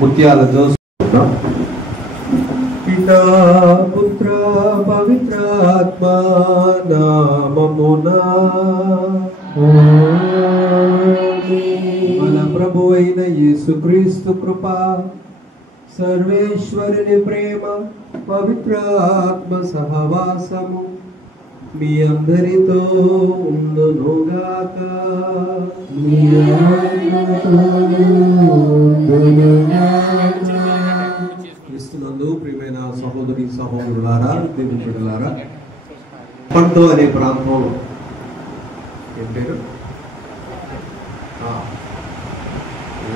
ముత్యాలతో పితా పుత్ర పవిత్రాత్మ నామమునా మన ప్రభు అయిన యేసుక్రీస్తు కృప, సర్వేశ్వరుని ప్రేమ, పవిత్రాత్మ సహవాసము మీ అందరితో ఉండునుగాక. క్రీస్తునందు ప్రియమైన సహోదరి సహోదరులారా, దేవుని బిడ్డలారా, లెపంటో అనే ప్రాంతంలో ఏం పేరు?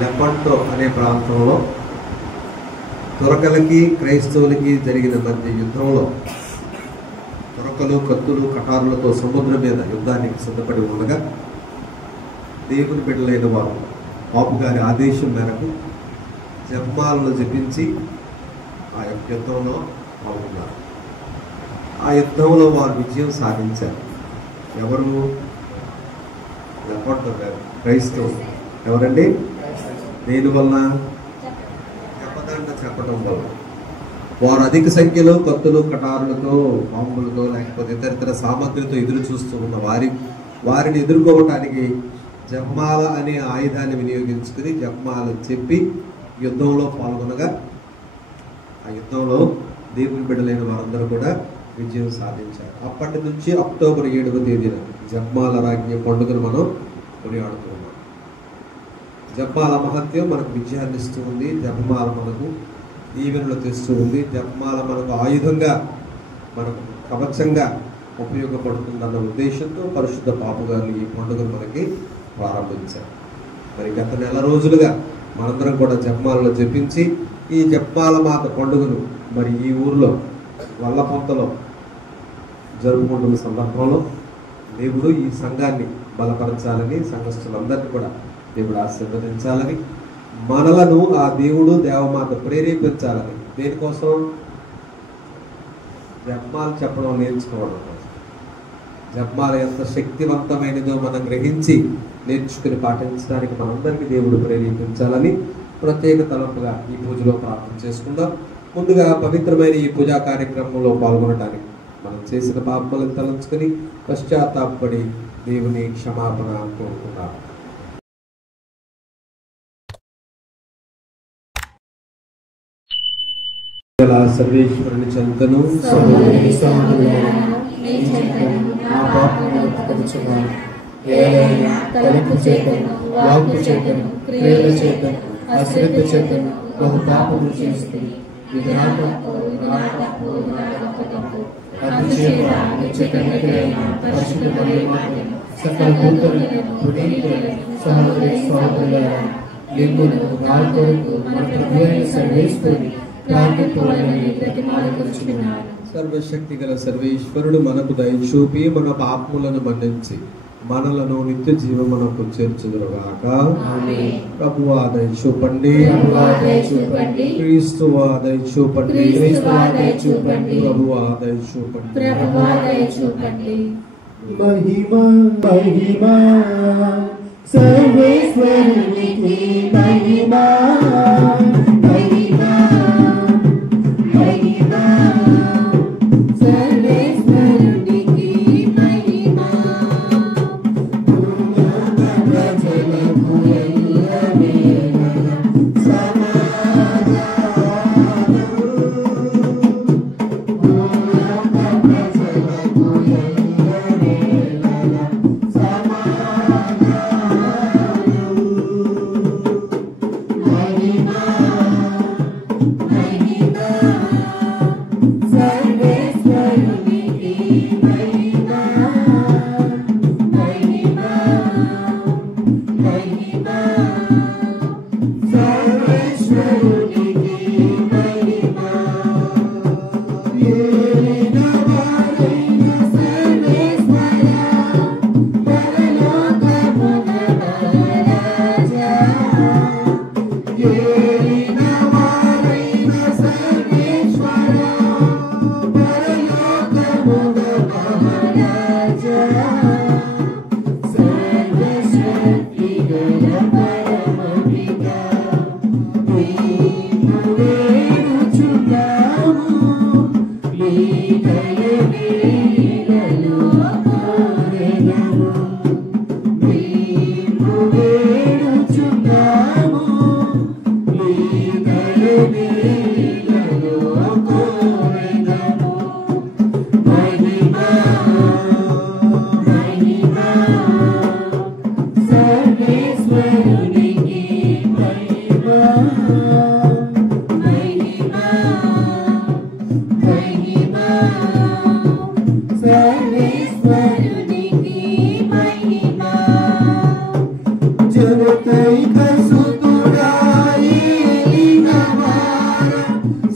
లెపంటో అనే ప్రాంతంలో తురకలకి క్రైస్తవులకి జరిగిన మధ్య యుద్ధంలో తురకలు, కత్తులు, కటారులతో సముద్రం మీద యుద్ధానికి సిద్ధపడి ఉండగా దేవుని బిడ్డలైన వారు పాపు గారి ఆదేశం మేరకు జపమాలను జపించి ఆ యొక్క యుద్ధంలో పాల్గొన్నారు. ఆ యుద్ధంలో వారు విజయం సాధించారు. ఎవరు? లెపంటో క్రైస్తవులు. ఎవరండి? దేని వలన? జపదండ చెప్పడం వల్ల. వారు అధిక సంఖ్యలో కత్తులు, కటారులతో, బాంబులతో, లేకపోతే ఇతరితర సామగ్రితో ఎదురు చూస్తూ ఉన్న వారిని ఎదుర్కోవటానికి జపమాల అనే ఆయుధాన్ని వినియోగించుకుని జపమాల చెప్పి యుద్ధంలో పాల్గొనగా ఆ యుద్ధంలో దేవుని బిడ్డలైన వారందరూ కూడా విజయం సాధించారు. అప్పటి నుంచి అక్టోబర్ 7వ తేదీన జపమాల రాజ్ఞ పండుగను మనం కొనియాడుతున్నాం. జపమాల మహత్యం మనకు విజయాన్ని ఇస్తూ ఉంది. జపమాల మనకు దీవెనలు తెస్తూ ఉంది. జపమాల మనకు ఆయుధంగా, మనకు కవచంగా ఉపయోగపడుతుందన్న ఉద్దేశంతో పరిశుద్ధ పాపు గారు ఈ పండుగను మనకి ప్రారంభించారు. మరి గత నెల రోజులుగా మనందరం కూడా జపమాలలో జపించి ఈ జపమాల మాత పండుగను మరి ఈ ఊర్లో వల్లపొంతలో జరుపుకుంటున్న సందర్భంలో దేవుడు ఈ సంఘాన్ని బలపరచాలని, సంఘస్థులందరినీ కూడా దేవుడు ఆశీర్వదించాలని, మనలను ఆ దేవుడు దేవమాత ప్రేరేపించాలని. దేనికోసం? జపమాల చెప్పడం నేర్చుకోవడం కోసం. జపమాల ఎంత శక్తివంతమైనదో మనం గ్రహించి నేర్చుకుని పాటించడానికి మనందరికీ దేవుడు ప్రేరేపించాలని ప్రత్యేక తలంపుగా ఈ పూజలో ప్రార్థన చేసుకుందాం. ముందుగా పవిత్రమైన ఈ పూజా కార్యక్రమంలో పాల్గొనడానికి మనం చేసిన పాపాలను తలంచుకొని పశ్చాత్తాపడి దేవుని క్షమాపణ కోరుకున్నాం. గల సర్వేశ్వరుని చెంతను తలంపు చేతను వాక్కు చేతను క్రియల చేతను అశ్రద్ధ చేతను బహు పాపము చేస్తుంది. అందుచేత నిత్య కన్యకైన పరిశుద్ధ మరియమాతను సకల దూతలను పునీతులను సహోదరి సహోదరులారా మిమ్మును నా కొరకు మన ప్రభువైన సర్వేశ్వరుని ప్రార్థింపవలెనని బ్రతిమాలుకొనుచున్నాను. సర్వశక్తి గల సర్వేశ్వరుడు మనకు దయచూపి మన పాపములను మన్నించి మనలను నిత్య జీవమునకు చేర్చుదురుగాక. ప్రభువా దయచూపండి, క్రీస్తువా దయచూపండి, ప్రభువా దయచూపండి. మహిమా మహిమా సర్వేశ్వరునికి మహిమా మహిమా మహిమా సర్వేశ్వరునికి మహిమా. ప్రజలకు ఎల్లవేళ సమాధానము, ప్రజలకు ఎల్లవేళ సమాధానము. మహిమా మహిమా సర్వేశ్వరునికి మహిమా మహిమా మహిమా సర్వేశ్వరునికి మహిమా. ఏలిన వారైన సర్వేశ్వర పరలోకమున మహారాజా, ఏలిన వారైన సర్వేశ్వర పరలోకమున మహారాజా, సర్వశక్తి గల పరమపితా నీవు వేడుచున్నాము. నీ దయవేళలో కోరెదము. నీవు వేడుచున్నాము. నీ దయవేళలో కోరెదము. మహిమా మహిమా సర్వేశ్వరునికి మహిమా మహిమా మహిమా సర్వేశ్వరునికి మహిమా. జగతైక సుతుడా ఏలిన వార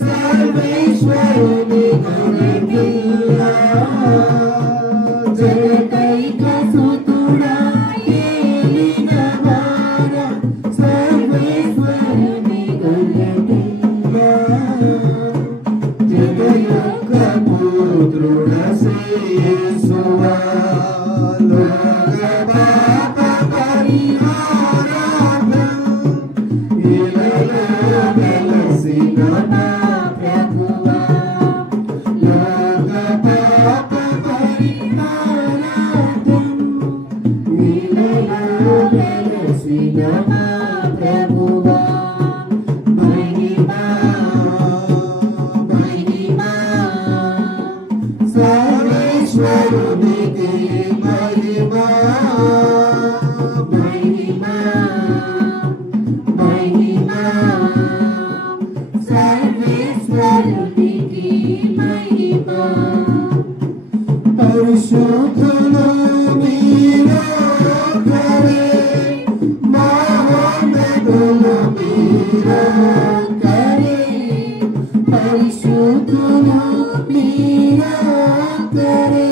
సర్వేశ్వరుని ఘనకీర్తన. జగతైక సుతుడా ఏలిన వార సర్వేశ్వరుని ఘనకీర్తన. జగయొక్క పుత్రుడ శ్రీయేసువా లోక పాప పరిహారార్థం ఇలలో వెలసిన నా ప్రభువా. లోక పాప పరిహారార్థం ఇలలో వెలసిన నా ప్రభువా. మహిమా మహిమా సర్వేశ్వరునికి మహిమా మహిమా మహిమా సర్వేశ్వరునికి మహిమా. పరిశుద్ధులు మీరొక్కరే, మహోన్నతులు మీరొక్కరే. పరిశుద్ధులు మీరొక్కరే,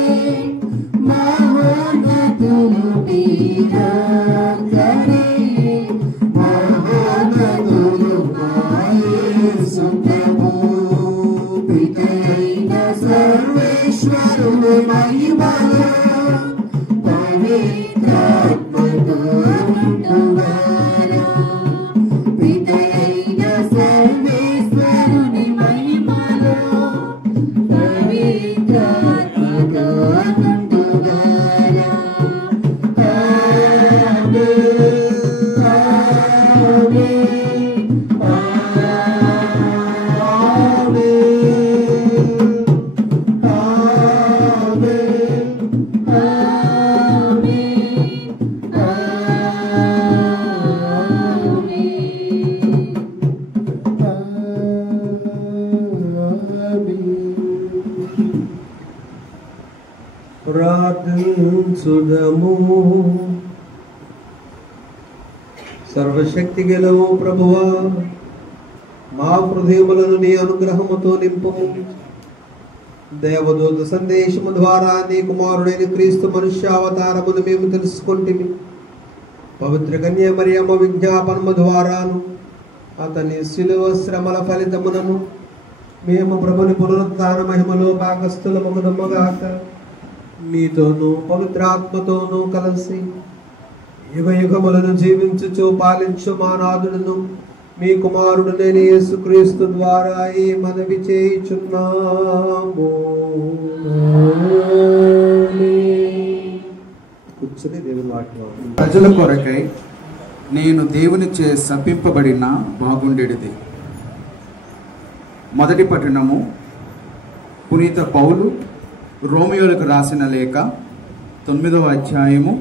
మహోన్నతులు మీరొక్కరే. మహోన్నతులు మా యేసు ప్రభు, పితయైన సర్వేశ్వరుని మహిమలో పవిత్రాత్మతో నిండువారా. పితయైన సర్వేశ్వరుని మహిమలో పవిత్రాత్మతో నిండువారా. ఆమేన్ ఆమేన్ ఆమేన్. స్తుతించుదము. సర్వశక్తి గలవు ప్రభువా, మా హృదయములను నీ అనుగ్రహముతో నింపుము. దేవదూత సందేశము ద్వారా నీ కుమారుడైన క్రీస్తు మనుష్యావతారమును మేము తెలుసుకుంటిమి. పవిత్ర కన్య మరియమ్మ విజ్ఞాపనము ద్వారాను అతని శిలువ శ్రమల ఫలితములను మేము ప్రభుని పునరుత్థాన మహిమలో భాగస్థులము నమ్మగాక. మీతోనూ పవిత్రాత్మతోనూ కలిసి యుగ యుగములను జీవించుచు పాలించు మా నాథుడును మీ కుమారుడునైన యేసుక్రీస్తు ద్వారా ఈ మనవి చేయుచున్నాము. కూర్చుని దేవుని వాక్యం. ప్రజల కొరకై నేను దేవునిచే శపింపబడిన బాగుండేది. మొదటి పట్టణము పునీత పౌలు రోమియోలకు రాసిన లేఖ 9వ అధ్యాయము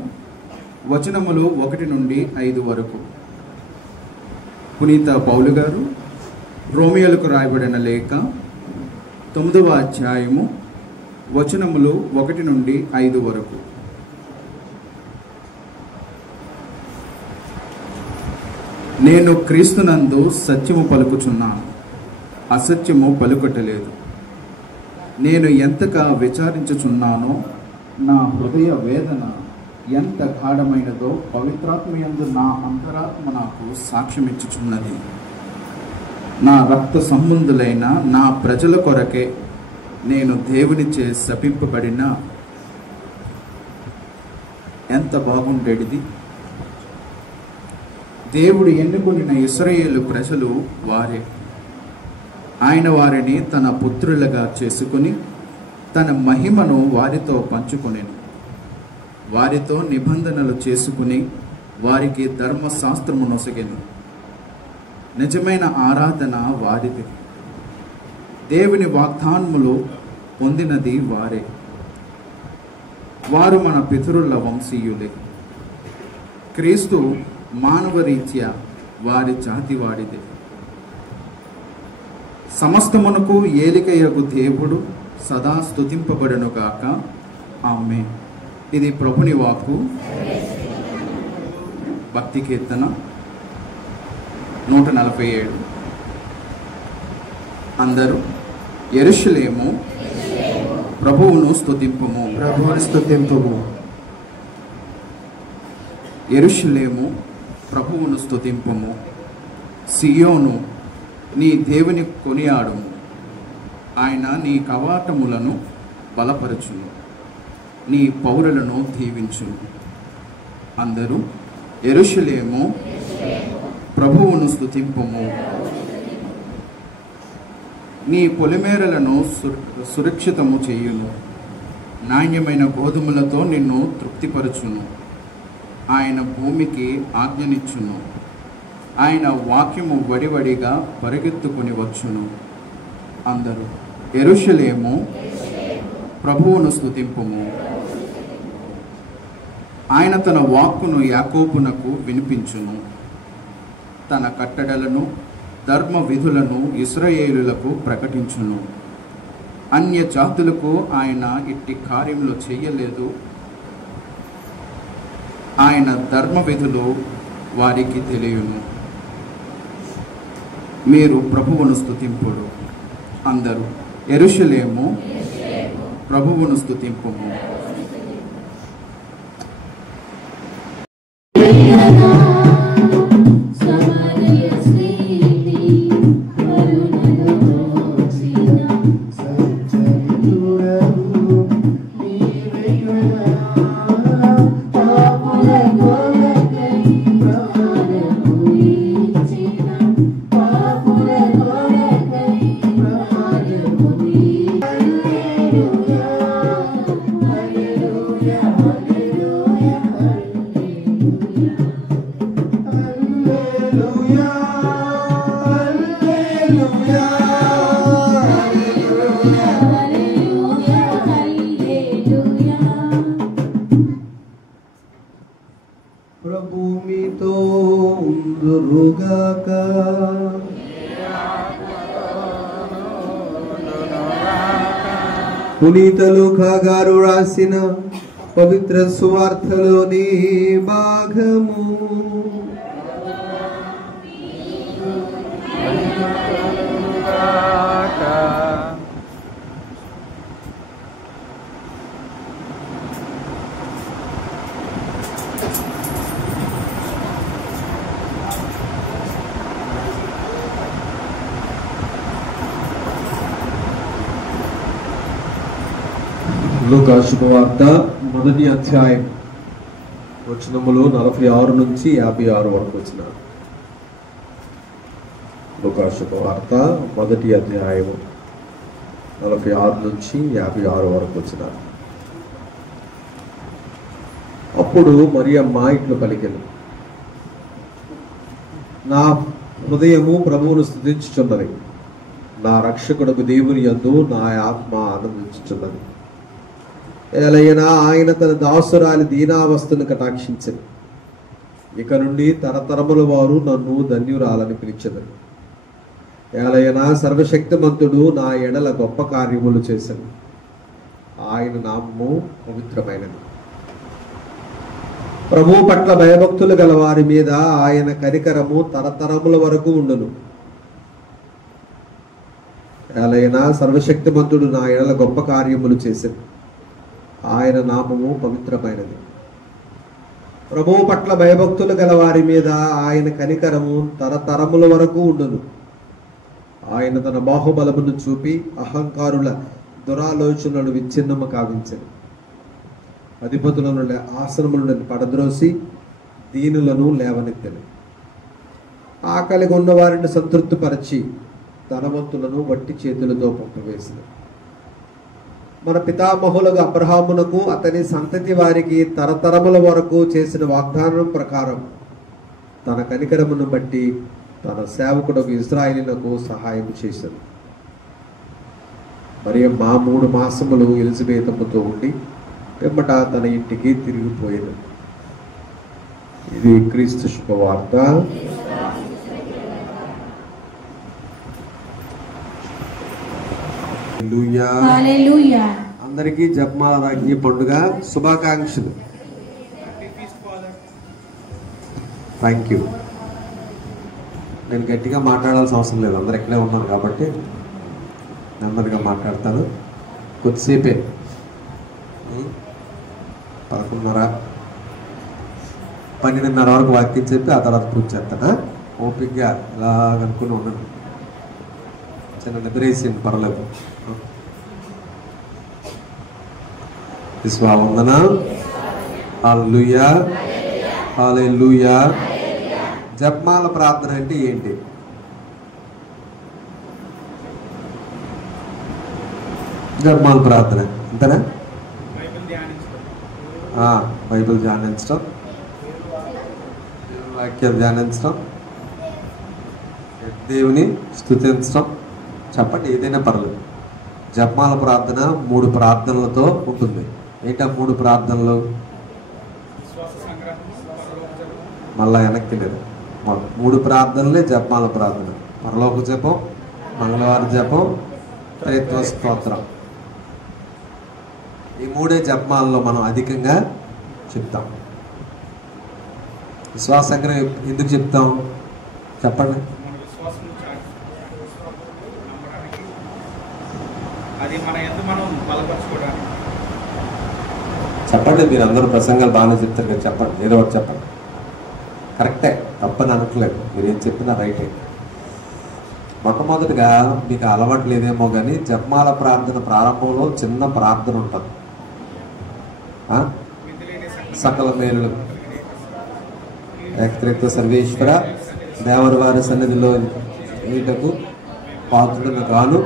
వచనములు 1 నుండి 5 వరకు. పునీత పౌలు గారు రోమియోలకు రాయబడిన లేఖ 9వ అధ్యాయము వచనములు 1 నుండి 5 వరకు. నేను క్రీస్తునందు సత్యము పలుకుచున్నాను, అసత్యము పలుకటలేదు. నేను ఎంతగా విచారించుచున్నానో, నా హృదయ వేదన ఎంత గాఢమైనదో పవిత్రాత్మయందు నా అంతరాత్మ నాకు సాక్ష్యమిచ్చుచున్నది. నా రక్త సంబంధులైన నా ప్రజల కొరకే నేను దేవునిచే శపింపబడిన ఎంత బాగుండేది. దేవుడు ఎన్నుకొనిన ఇశ్రాయేలు ప్రజలు వారే. ఆయన వారిని తన పుత్రులుగా చేసుకుని తన మహిమను వారితో పంచుకొనెను. వారితో నిబంధనలు చేసుకుని వారికి ధర్మశాస్త్రము నొసగెను. నిజమైన ఆరాధన వారిది. దేవుని వాగ్దానములు పొందినది వారే. వారు మన పితరుల వంశీయులే. క్రీస్తు మానవరీత్యా వారి జాతి వాడిదే. సమస్తమునకు ఏలికయగు దేవుడు సదా స్తుతింపబడునుగాక. ఆమేన్. ఇది ప్రభుని వాక్కు. భక్తి కీర్తన 147. అందరూ యెరూషలేము ప్రభువును స్తుతింపుము. ప్రభువుని స్తుతింపుము. యెరూషలేము ప్రభువును స్తుతింపుము. సియోను నీ దేవుని కొనియాడుము. ఆయన నీ కవాటములను బలపరచును, నీ పౌరులను దీవించును. అందరూ యెరూషలేము ప్రభువును స్తుతింపుము. నీ పొలిమేరలను సురక్షితము చేయును. నాణ్యమైన గోధుమలతో నిన్ను తృప్తిపరచును. ఆయన భూమికి ఆజ్ఞనిచ్చును. ఆయన వాక్యము వడివడిగా పరిగెత్తుకుని వచ్చును. అందరూ యెరూషలేము ప్రభువును స్తుతింపుము. ఆయన తన వాక్కును యాకోబునకు వినిపించును. తన కట్టడలను ధర్మ విధులను ఇశ్రాయేలులకు ప్రకటించును. అన్య జాతులకు ఆయన ఇట్టి కార్యములు చేయలేదు. ఆయన ధర్మ విధులు వారికి తెలియను. మీరు ప్రభువును స్తుతింపుడు. అందరూ యెరూషలేము ప్రభువును స్తుతింపుము. ప్రభు మీతో ఉందురుగాక. పునీత లూకా గారు రాసిన పవిత్ర సువార్తలోని భాగము. లూకా శుభవార్త 1వ అధ్యాయం వచనములు 46 నుంచి 56 వరకు వచ్చిన. లూకా శుభవార్త 1వ అధ్యాయము 46 నుంచి 56 వరకు వచ్చిన. అప్పుడు మరియమ్మ ఇట్లు పలికెను, నా హృదయము ప్రభువును స్తుతించుచున్నది, నా రక్షకుడకు దేవుని యందు నా ఆత్మ ఆనందించుచున్నది. ఏలైనా ఆయన తన దాసురాలి దీనావస్థను కటాక్షించను. ఇక నుండి తరతరముల వారు నన్ను ధన్యురాలని పిలిచెదరు. ఏలైనా సర్వశక్తిమంతుడు నా ఎడల గొప్ప కార్యములు చేశాను. ఆయన నామము పవిత్రమైనది. ప్రభువు పట్ల భయభక్తులు గల వారి మీద ఆయన కనికరము తరతరముల వరకు ఉండును. ఏలైనా సర్వశక్తిమంతుడు నా ఎడల గొప్ప కార్యములు చేశాను. ఆయన నామము పవిత్రమైనది. ప్రభువు పట్ల భయభక్తులు గల వారి మీద ఆయన కనికరము తరతరముల వరకు ఉండును. ఆయన తన బాహుబలమును చూపి అహంకారుల దురాలోచనలను విచ్ఛిన్నము కావించెను. అధిపతులను ఆసనములను పడద్రోసి దీనులను లేవనెత్తెను. ఆకలిగా ఉన్న వారిని సంతృప్తిపరచి ధనవంతులను వట్టి చేతులతో పంపివేసెను. మన పితామహులకు అబ్రహామునకు అతని సంతతి వారికి తరతరముల వరకు చేసిన వాగ్దానం ప్రకారం తన కనికరమును బట్టి తన సేవకుడు ఇశ్రాయేలునకు సహాయం చేశాడు. మరియమ్మ 3 మాసములు ఎలిజబెతమ్మతో ఉండి పిమ్మట తన ఇంటికి తిరిగిపోయింది. ఇది క్రీస్తు శుభవార్త. హల్లెలూయా. అందరికీ జపమాల రాజ్ఞి పండుగ శుభాకాంక్షలు. Thank you. నేను గట్టిగా మాట్లాడాల్సిన అవసరం లేదు, అందరు ఇక్కడే ఉన్నారు కాబట్టి నెమ్మదిగా మాట్లాడతాను. కొద్దిసేపే 11:30 12:30 వరకు వాక్యం చెప్పి ఆ తర్వాత పూజ చేస్తానా. ఓపికగా ఇలాగనుకుని ఉన్నాను. చిన్న నిద్రేసింది, పర్లేదు. విశ్వావందన. హల్లెలూయా, హల్లెలూయా. జపమాల ప్రార్థన అంటే ఏంటి? జపమాల ప్రార్థన అంతేనా? బైబిల్ ధ్యానించడం, వాక్యం ధ్యానించడం, దేవుని స్తుతించడం. చెప్పండి, ఏదైనా పర్లేదు. జపమాల ప్రార్థన 3 ప్రార్థనలతో ఉంటుంది. ఏంటా 3 ప్రార్థనలు? మళ్ళా వెనక్కి లేదు, 3 ప్రార్థనలే జపమాల ప్రార్థన. పరలోక జపం, మంగళవారం జపం, త్రైత్వ స్తోత్రం. ఈ 3 జపమాలలో మనం అధికంగా చెప్తాం. విశ్వాస సంగ్రహం ఎందుకు చెప్తాం చెప్పండి. చెప్పండి, మీరు అందరూ ప్రసంగాలు బాగానే చెప్తారు కదా, చెప్పండి, ఏదో ఒకటి చెప్పండి. కరెక్టే, తప్పని అనట్లేదు, మీరు ఏం చెప్పినా రైటే. మొట్టమొదటిగా మీకు అలవాటు లేదేమో కానీ జపమాల ప్రార్థన ప్రారంభంలో చిన్న ప్రార్థన ఉంటుంది. సకల మేలు ఏకత్రిత్వ సర్వేశ్వర దేవరి వారి సన్నిధిలో ఈటకు పాత్రులను గాను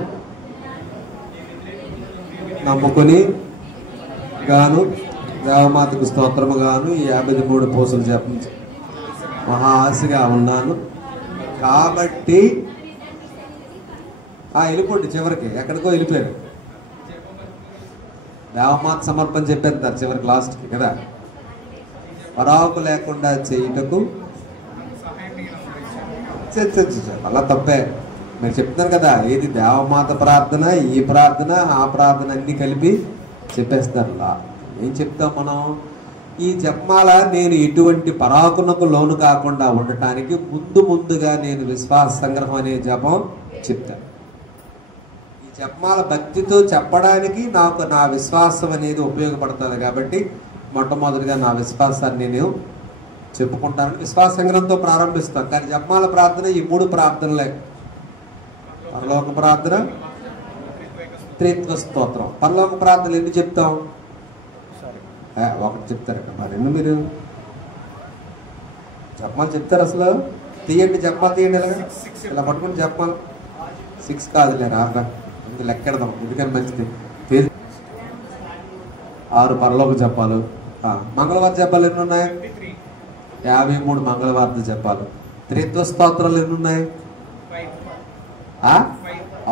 నమ్ముకొని గాను దేవమాతకు స్తోత్రము గాను ఈ 53 పూసలు జపించి మహా ఆశగా ఉన్నాను కాబట్టి వెళ్ళిపోండి. చివరికి ఎక్కడికో వెళ్ళిపోయారు. దేవమాత సమర్పణ చెప్పేస్తారు చివరికి, లాస్ట్కి కదా. పరాకు లేకుండా చేయుటకు అలా తప్పే. మీరు చెప్తున్నారు కదా, ఏది దేవమాత ప్రార్థన, ఈ ప్రార్థన, ఆ ప్రార్థన అన్ని కలిపి చెప్పేస్తారు. ఏం చెప్తాం మనం? ఈ జపమాల నేను ఎటువంటి పరాకునకు లోను కాకుండా ఉండటానికి ముందుగా నేను విశ్వాస సంగ్రహం అనే జపం చెప్తాను. ఈ జపమాల భక్తితో చెప్పడానికి నాకు నా విశ్వాసం అనేది ఉపయోగపడుతుంది కాబట్టి మొట్టమొదటిగా నా విశ్వాసాన్ని నేను చెప్పుకుంటానని విశ్వాస సంగ్రహంతో ప్రారంభిస్తాం. కానీ జపమాల ప్రార్థన ఈ 3 ప్రార్థనలే. పరలోక ప్రార్థన, త్రిత్వ స్తోత్రం. పరలోక ప్రార్థనలు ఎన్ని చెప్తాం? ఒకటి చెప్తారట. మరి మీరు జపమాలు చెప్తారు? అసలు తీయండి, జపమాలు తీయండి. ఇలా పట్టుకుని జపమాలు 6 కాదులే, రాక లెక్కెడదాం, ఎందుకని మంచిది. 6 పరలోక జపాలు. మంగళవార జపాలు ఎన్ని ఉన్నాయి? 53 మంగళవార్త జపాలు. త్రిత్వ స్తోత్రాలు ఎన్ని ఉన్నాయి?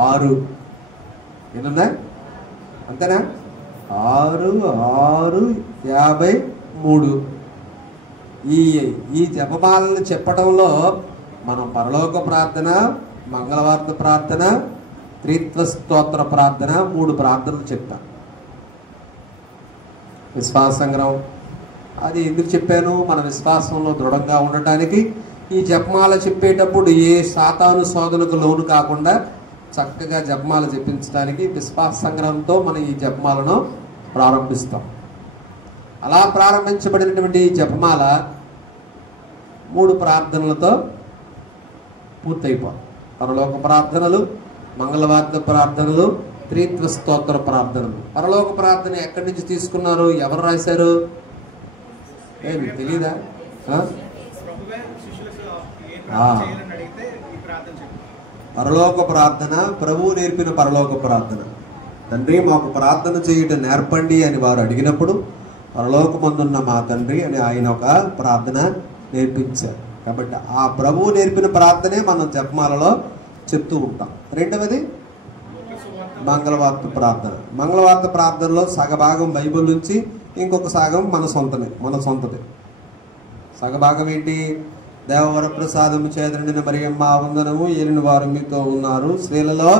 6. ఎన్నున్నాయి? అంతేనా? 6, 6, 53. ఈ జపమాలను చెప్పడంలో మనం పరలోక ప్రార్థన, మంగళవార్త ప్రార్థన, త్రిత్వ స్తోత్ర ప్రార్థన 3 ప్రార్థనలు చెప్తాను. విశ్వాస సంగ్రహం అది ఎందుకు చెప్పాను? మన విశ్వాసంలో దృఢంగా ఉండటానికి. ఈ జపమాల చెప్పేటప్పుడు ఏ సాతాను శోధనకు లోను కాకుండా చక్కగా జపమాల చెప్పించడానికి విశ్వాస సంగ్రహంతో మనం ఈ జపమాలను ప్రారంభిస్తాం. అలా ప్రారంభించబడినటువంటి ఈ జపమాల 3 ప్రార్థనలతో పూర్తయిపోతుంది. పరలోక ప్రార్థనలు, మంగళవార్త ప్రార్థనలు, త్రిత్వ స్తోత్ర ప్రార్థనలు. పరలోక ప్రార్థన ఎక్కడి నుంచి తీసుకున్నారు? ఎవరు రాశారు? మీకు తెలీదా? పరలోక ప్రార్థన ప్రభువు నేర్పిన పరలోక ప్రార్థన. తండ్రి మాకు ప్రార్థన చేయటం నేర్పండి అని వారు అడిగినప్పుడు పరలోకమందున్న మా తండ్రి అని ఆయన ఒక ప్రార్థన నేర్పించారు. కాబట్టి ఆ ప్రభువు నేర్పిన ప్రార్థనే మనం జపమాలలో చెప్తూ ఉంటాం. రెండవది మంగళవార్త ప్రార్థన. మంగళవార్త ప్రార్థనలో సగభాగం బైబిల్ నుంచి, ఇంకొక సగం మన సొంతది. సగభాగం ఏంటి? దేవవర ప్రసాదము చేదనిన మరియమ్మ వందనము, ఏలిన వారు మీతో ఉన్నారు, స్త్రీలలో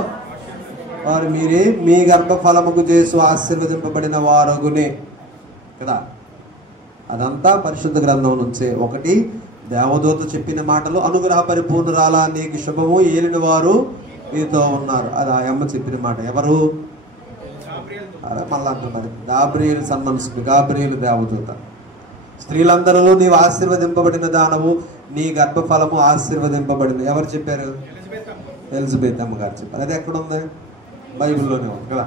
వారు మీరే, మీ గర్భఫలముకు చేసు ఆశీర్వదింపబడిన వారగునే కదా. అదంతా పరిశుద్ధ గ్రంథం నుంచే. ఒకటి దేవదూత చెప్పిన మాటలు, అనుగ్రహ పరిపూర్ణురాలా నీకు శుభము, ఏలిన వారు మీతో ఉన్నారు. అది ఆ అమ్మ చెప్పిన మాట. ఎవరు? మళ్ళా అంటున్నారు, గాబ్రియేలు సన్మనస్కుడు, గాబ్రియేలు దేవదూత. స్త్రీలందరూ నీవు ఆశీర్వదింపబడిన దానవు, నీ గర్భఫలము ఆశీర్వదింపబడిన. ఎవరు చెప్పారు? ఎలిజబెత్ అమ్మగారు చెప్పారు. అది ఎక్కడుంది? బైబిల్లోనే ఉంది కదా.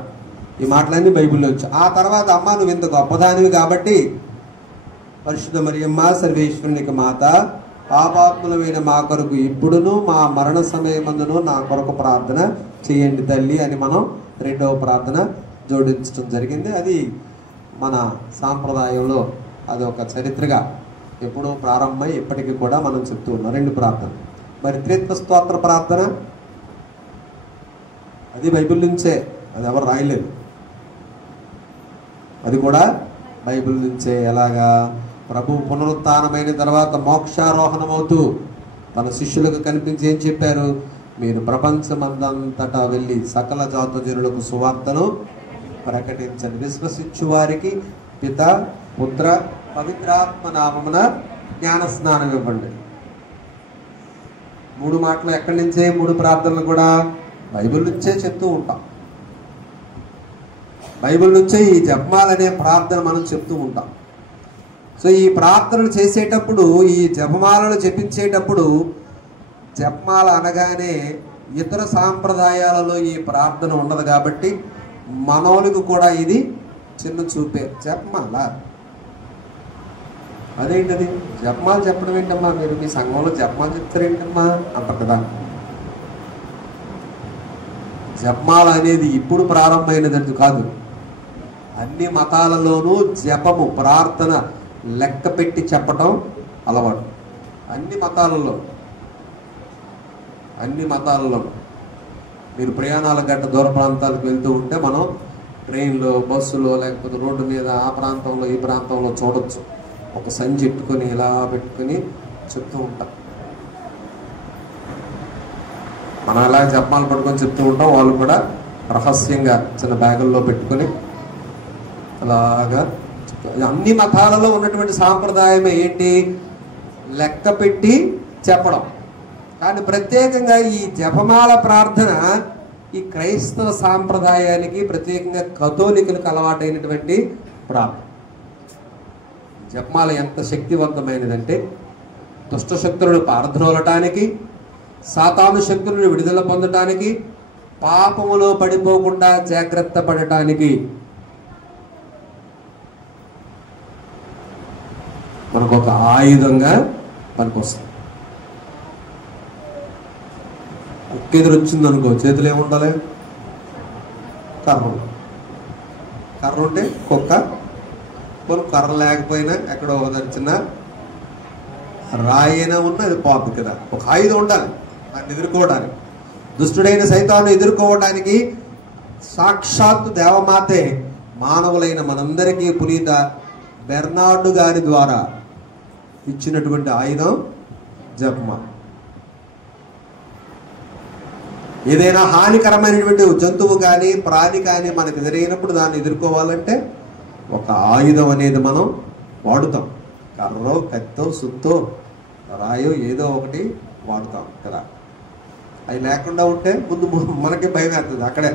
ఈ మాటలన్నీ బైబిల్లో వచ్చాయి. ఆ తర్వాత అమ్మ నువ్వు ఇంత గొప్పదానివి కాబట్టి పరిశుద్ధ మరియమ్మ సర్వేశ్వరునికి మాత, పాపాత్ములమైన మా కొరకు ఇప్పుడును మా మరణ సమయమందును నా కొరకు ప్రార్థన చేయండి తల్లి అని మనం 2వ ప్రార్థన జోడించడం జరిగింది. అది మన సాంప్రదాయంలో అది ఒక చరిత్రగా ఎప్పుడూ ప్రారంభమై ఇప్పటికీ కూడా మనం చెప్తూ ఉన్నాం 2 ప్రార్థన. మరి త్రిత్వ స్తోత్ర ప్రార్థన అది బైబిల్ నుంచే, అది ఎవరు రాయలేదు, అది కూడా బైబిల్ నుంచే. ఎలాగా? ప్రభు పునరుత్థానమైన తర్వాత మోక్షారోహణమవుతూ తన శిష్యులకు కనిపించి ఏం చెప్పారు? మీరు ప్రపంచమందంతటా వెళ్ళి సకల జాత జనులకు సువార్తను ప్రకటించండి, విశ్వసించు వారికి పిత పుత్ర పవిత్రాత్మ నామమున జ్ఞాన స్నానం ఇవ్వండి. 3 మాటలు ఎక్కడి నుంచే? 3 ప్రార్థనలు కూడా బైబిల్ నుంచే చెప్తూ ఉంటాం. బైబిల్ నుంచే ఈ జపమాల అనే ప్రార్థన మనం చెప్తూ ఉంటాం. సో ఈ ప్రార్థనలు చేసేటప్పుడు, ఈ జపమాలను జపించేటప్పుడు, జపమాల అనగానే ఇతర సాంప్రదాయాలలో ఈ ప్రార్థన ఉండదు కాబట్టి మనోళ్ళకు కూడా ఇది చిన్న చూపే. జపమాల అదేంటది? జపమాలు చెప్పడం ఏంటమ్మా? మీరు మీ సంఘంలో జపమాలు చెప్తారేంటమ్మా అంటారు కదా. జపమాల అనేది ఇప్పుడు ప్రారంభమైనది కాదు. అన్ని మతాలలోనూ జపము, ప్రార్థన లెక్క పెట్టి చెప్పటం అలవాటు. అన్ని మతాలలో మీరు ప్రయాణాల గట్ట దూర ప్రాంతాలకు వెళ్తూ ఉంటే మనం ట్రైన్లో, బస్సులో, లేకపోతే రోడ్డు మీద ఆ ప్రాంతంలో ఈ ప్రాంతంలో చూడొచ్చు. ఒక సంచి పెట్టుకొని ఇలా పెట్టుకొని చెప్తూ ఉంటాం. మనం ఎలా జపమాలు పట్టుకొని చెప్తూ ఉంటాం, వాళ్ళు కూడా రహస్యంగా చిన్న బ్యాగుల్లో పెట్టుకొని అలాగా అన్ని మతాలలో ఉన్నటువంటి సాంప్రదాయమే ఏంటి? లెక్క పెట్టి చెప్పడం. కానీ ప్రత్యేకంగా ఈ జపమాల ప్రార్థన ఈ క్రైస్తవ సాంప్రదాయానికి, ప్రత్యేకంగా కథోలికులకు అలవాటైనటువంటి ప్రార్థన. జపమాల ఎంత శక్తివంతమైనదంటే దుష్ట శక్తులను పారద్రోలటానికి, సాతాను శక్తులను విడుదల పొందటానికి, పాపములో పడిపోకుండా జాగ్రత్త పడటానికి మనకు ఒక ఆయుధంగా పనికొస్తుంది. ఎదురు వచ్చిందనుకో చేతులు ఏముండాలి? కర్ర. కర్ర ఉంటే కుక్క, కొన్ని కర్ర లేకపోయినా ఎక్కడో చిన్న రాయినా ఉన్నా అది పోతుంది కదా. ఒక ఆయుధం ఉండాలి దాన్ని ఎదుర్కోవడానికి. దుష్టుడైన సైతాన్ని ఎదుర్కోవడానికి సాక్షాత్తు దేవమాతే మానవులైన మనందరికీ పునీత బెర్నార్డు గారి ద్వారా ఇచ్చినటువంటి ఆయుధం జపమాల. ఏదైనా హానికరమైనటువంటి జంతువు కానీ ప్రాణి కానీ మనకు ఎదురైనప్పుడు దాన్ని ఎదుర్కోవాలంటే ఒక ఆయుధం అనేది మనం వాడుతాం. కర్రో, కత్తో, సుత్తో, రాయో ఏదో ఒకటి వాడుతాం కదా. అవి లేకుండా ఉంటే ముందు మనకి భయం వేస్తుంది, అక్కడే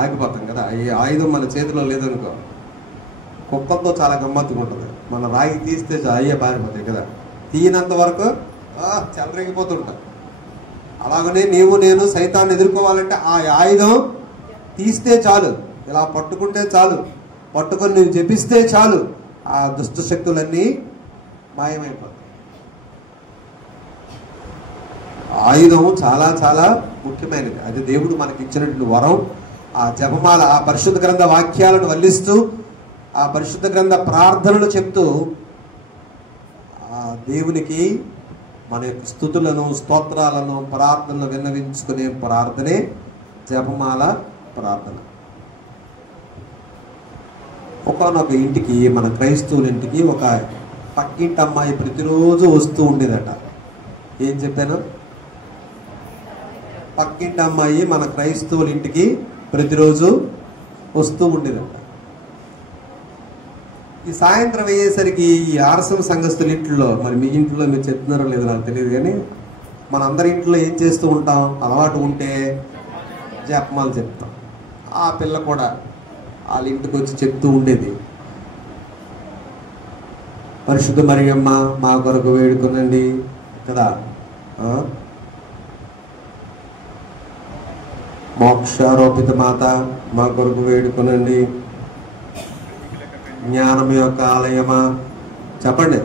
ఆగిపోతాం కదా. ఈ ఆయుధం మన చేతిలో లేదనుకో, కుక్కలతో చాలా గమ్మత్తుగా ఉంటుంది. మన రాయి తీస్తే అయ్యే పారిపోతాయి కదా. తీయనంత వరకు చెలరేగిపోతుంటాం. అలాగనే నీవు నేను సైతాన్ని ఎదుర్కోవాలంటే ఆ ఆయుధం తీస్తే చాలు, ఇలా పట్టుకుంటే చాలు, పట్టుకొని నువ్వు జపిస్తే చాలు, ఆ దుష్ట శక్తులన్నీ మాయమైపోతాయి. ఆయుధం చాలా చాలా ముఖ్యమైనది. అది దేవుడు మనకి ఇచ్చినటువంటి వరం. ఆ జపమాల, ఆ పరిశుద్ధ గ్రంథ వాక్యాలను వల్లిస్తూ, ఆ పరిశుద్ధ గ్రంథ ప్రార్థనలు చెప్తూ ఆ దేవునికి మన యొక్క స్తుతులను, స్తోత్రాలను, ప్రార్థనలు విన్నవించుకునే ప్రార్థనే జపమాల ప్రార్థన. ఒకనొక ఇంటికి, మన క్రైస్తవుల ఇంటికి ఒక పక్కింటి అమ్మాయి ప్రతిరోజు వస్తూ ఉండేదట. ఏం చెప్పాను? పక్కింటి అమ్మాయి మన క్రైస్తవుల ఇంటికి ప్రతిరోజు వస్తూ ఉండేదట. ఈ సాయంత్రం అయ్యేసరికి ఈ ఆర్ఎస్ఎం సంఘస్థుల ఇంట్లో, మరి మీ ఇంట్లో మీరు చెప్తున్నారో లేదో నాకు తెలియదు, కానీ మనందరి ఇంట్లో ఏం చేస్తూ ఉంటాం? అలవాటు ఉంటే జపమాల చెప్తాం. ఆ పిల్ల కూడా వాళ్ళ ఇంటికి వచ్చి చెప్తూ ఉండేది, పరిశుద్ధ మరియమ్మ మా కొరకు వేడుకొనండి కదా, మోక్షారోపిత మాత మా కొరకు వేడుకొనండి, జ్ఞానం యొక్క ఆలయమా చెప్పండి.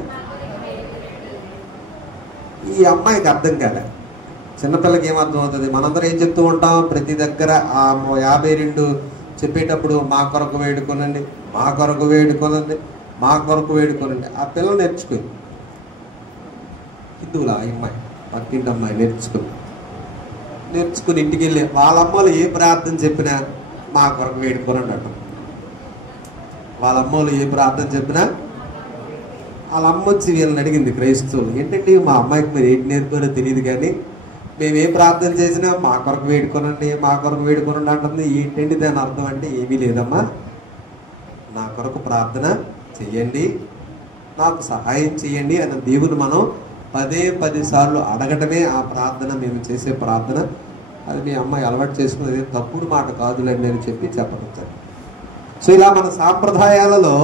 ఈ అమ్మాయికి అర్థం కాలే. చిన్నపిల్లకి ఏమర్థం అవుతుంది? మనందరం ఏం చెప్తూ ఉంటాం ప్రతి దగ్గర? ఆ 52 చెప్పేటప్పుడు మా కొరకు వేడుకొనండి, మా కొరకు వేడుకొనండి, మా కొరకు వేడుకొనండి. ఆ పిల్లలు నేర్చుకుంది. హిందువులా ఆ అమ్మాయి, పక్కింటి అమ్మాయి నేర్చుకుని ఇంటికి వెళ్ళి వాళ్ళ అమ్మలు ఏ ప్రార్థన చెప్పినా మా కొరకు వేడుకొనండి అంటాం. వాళ్ళ అమ్మలు ఏ ప్రార్థన చెప్పినా వాళ్ళ అమ్మ వచ్చి వీళ్ళని అడిగింది, క్రైస్తవులు, ఏంటంటే మా అమ్మాయికి మీరు ఏంటి నేర్పారో తెలియదు, కానీ మేము ఏ ప్రార్థన చేసినా మా కొరకు వేడుకొనండి, మా కొరకు వేడుకొనండి అంటుంది. ఏంటండి దాని అర్థం? అంటే ఏమీ లేదమ్మా, నా కొరకు ప్రార్థన చెయ్యండి, నాకు సహాయం చేయండి అని దేవుని మనం 10 సార్లు అడగటమే ఆ ప్రార్థన, మేము చేసే ప్రార్థన. అది మీ అమ్మాయి అలవాటు చేసుకున్నది తప్పుడు మాట కాదులేండి అని చెప్పి చెప్పడం. సో ఇలా మన సాంప్రదాయాలలో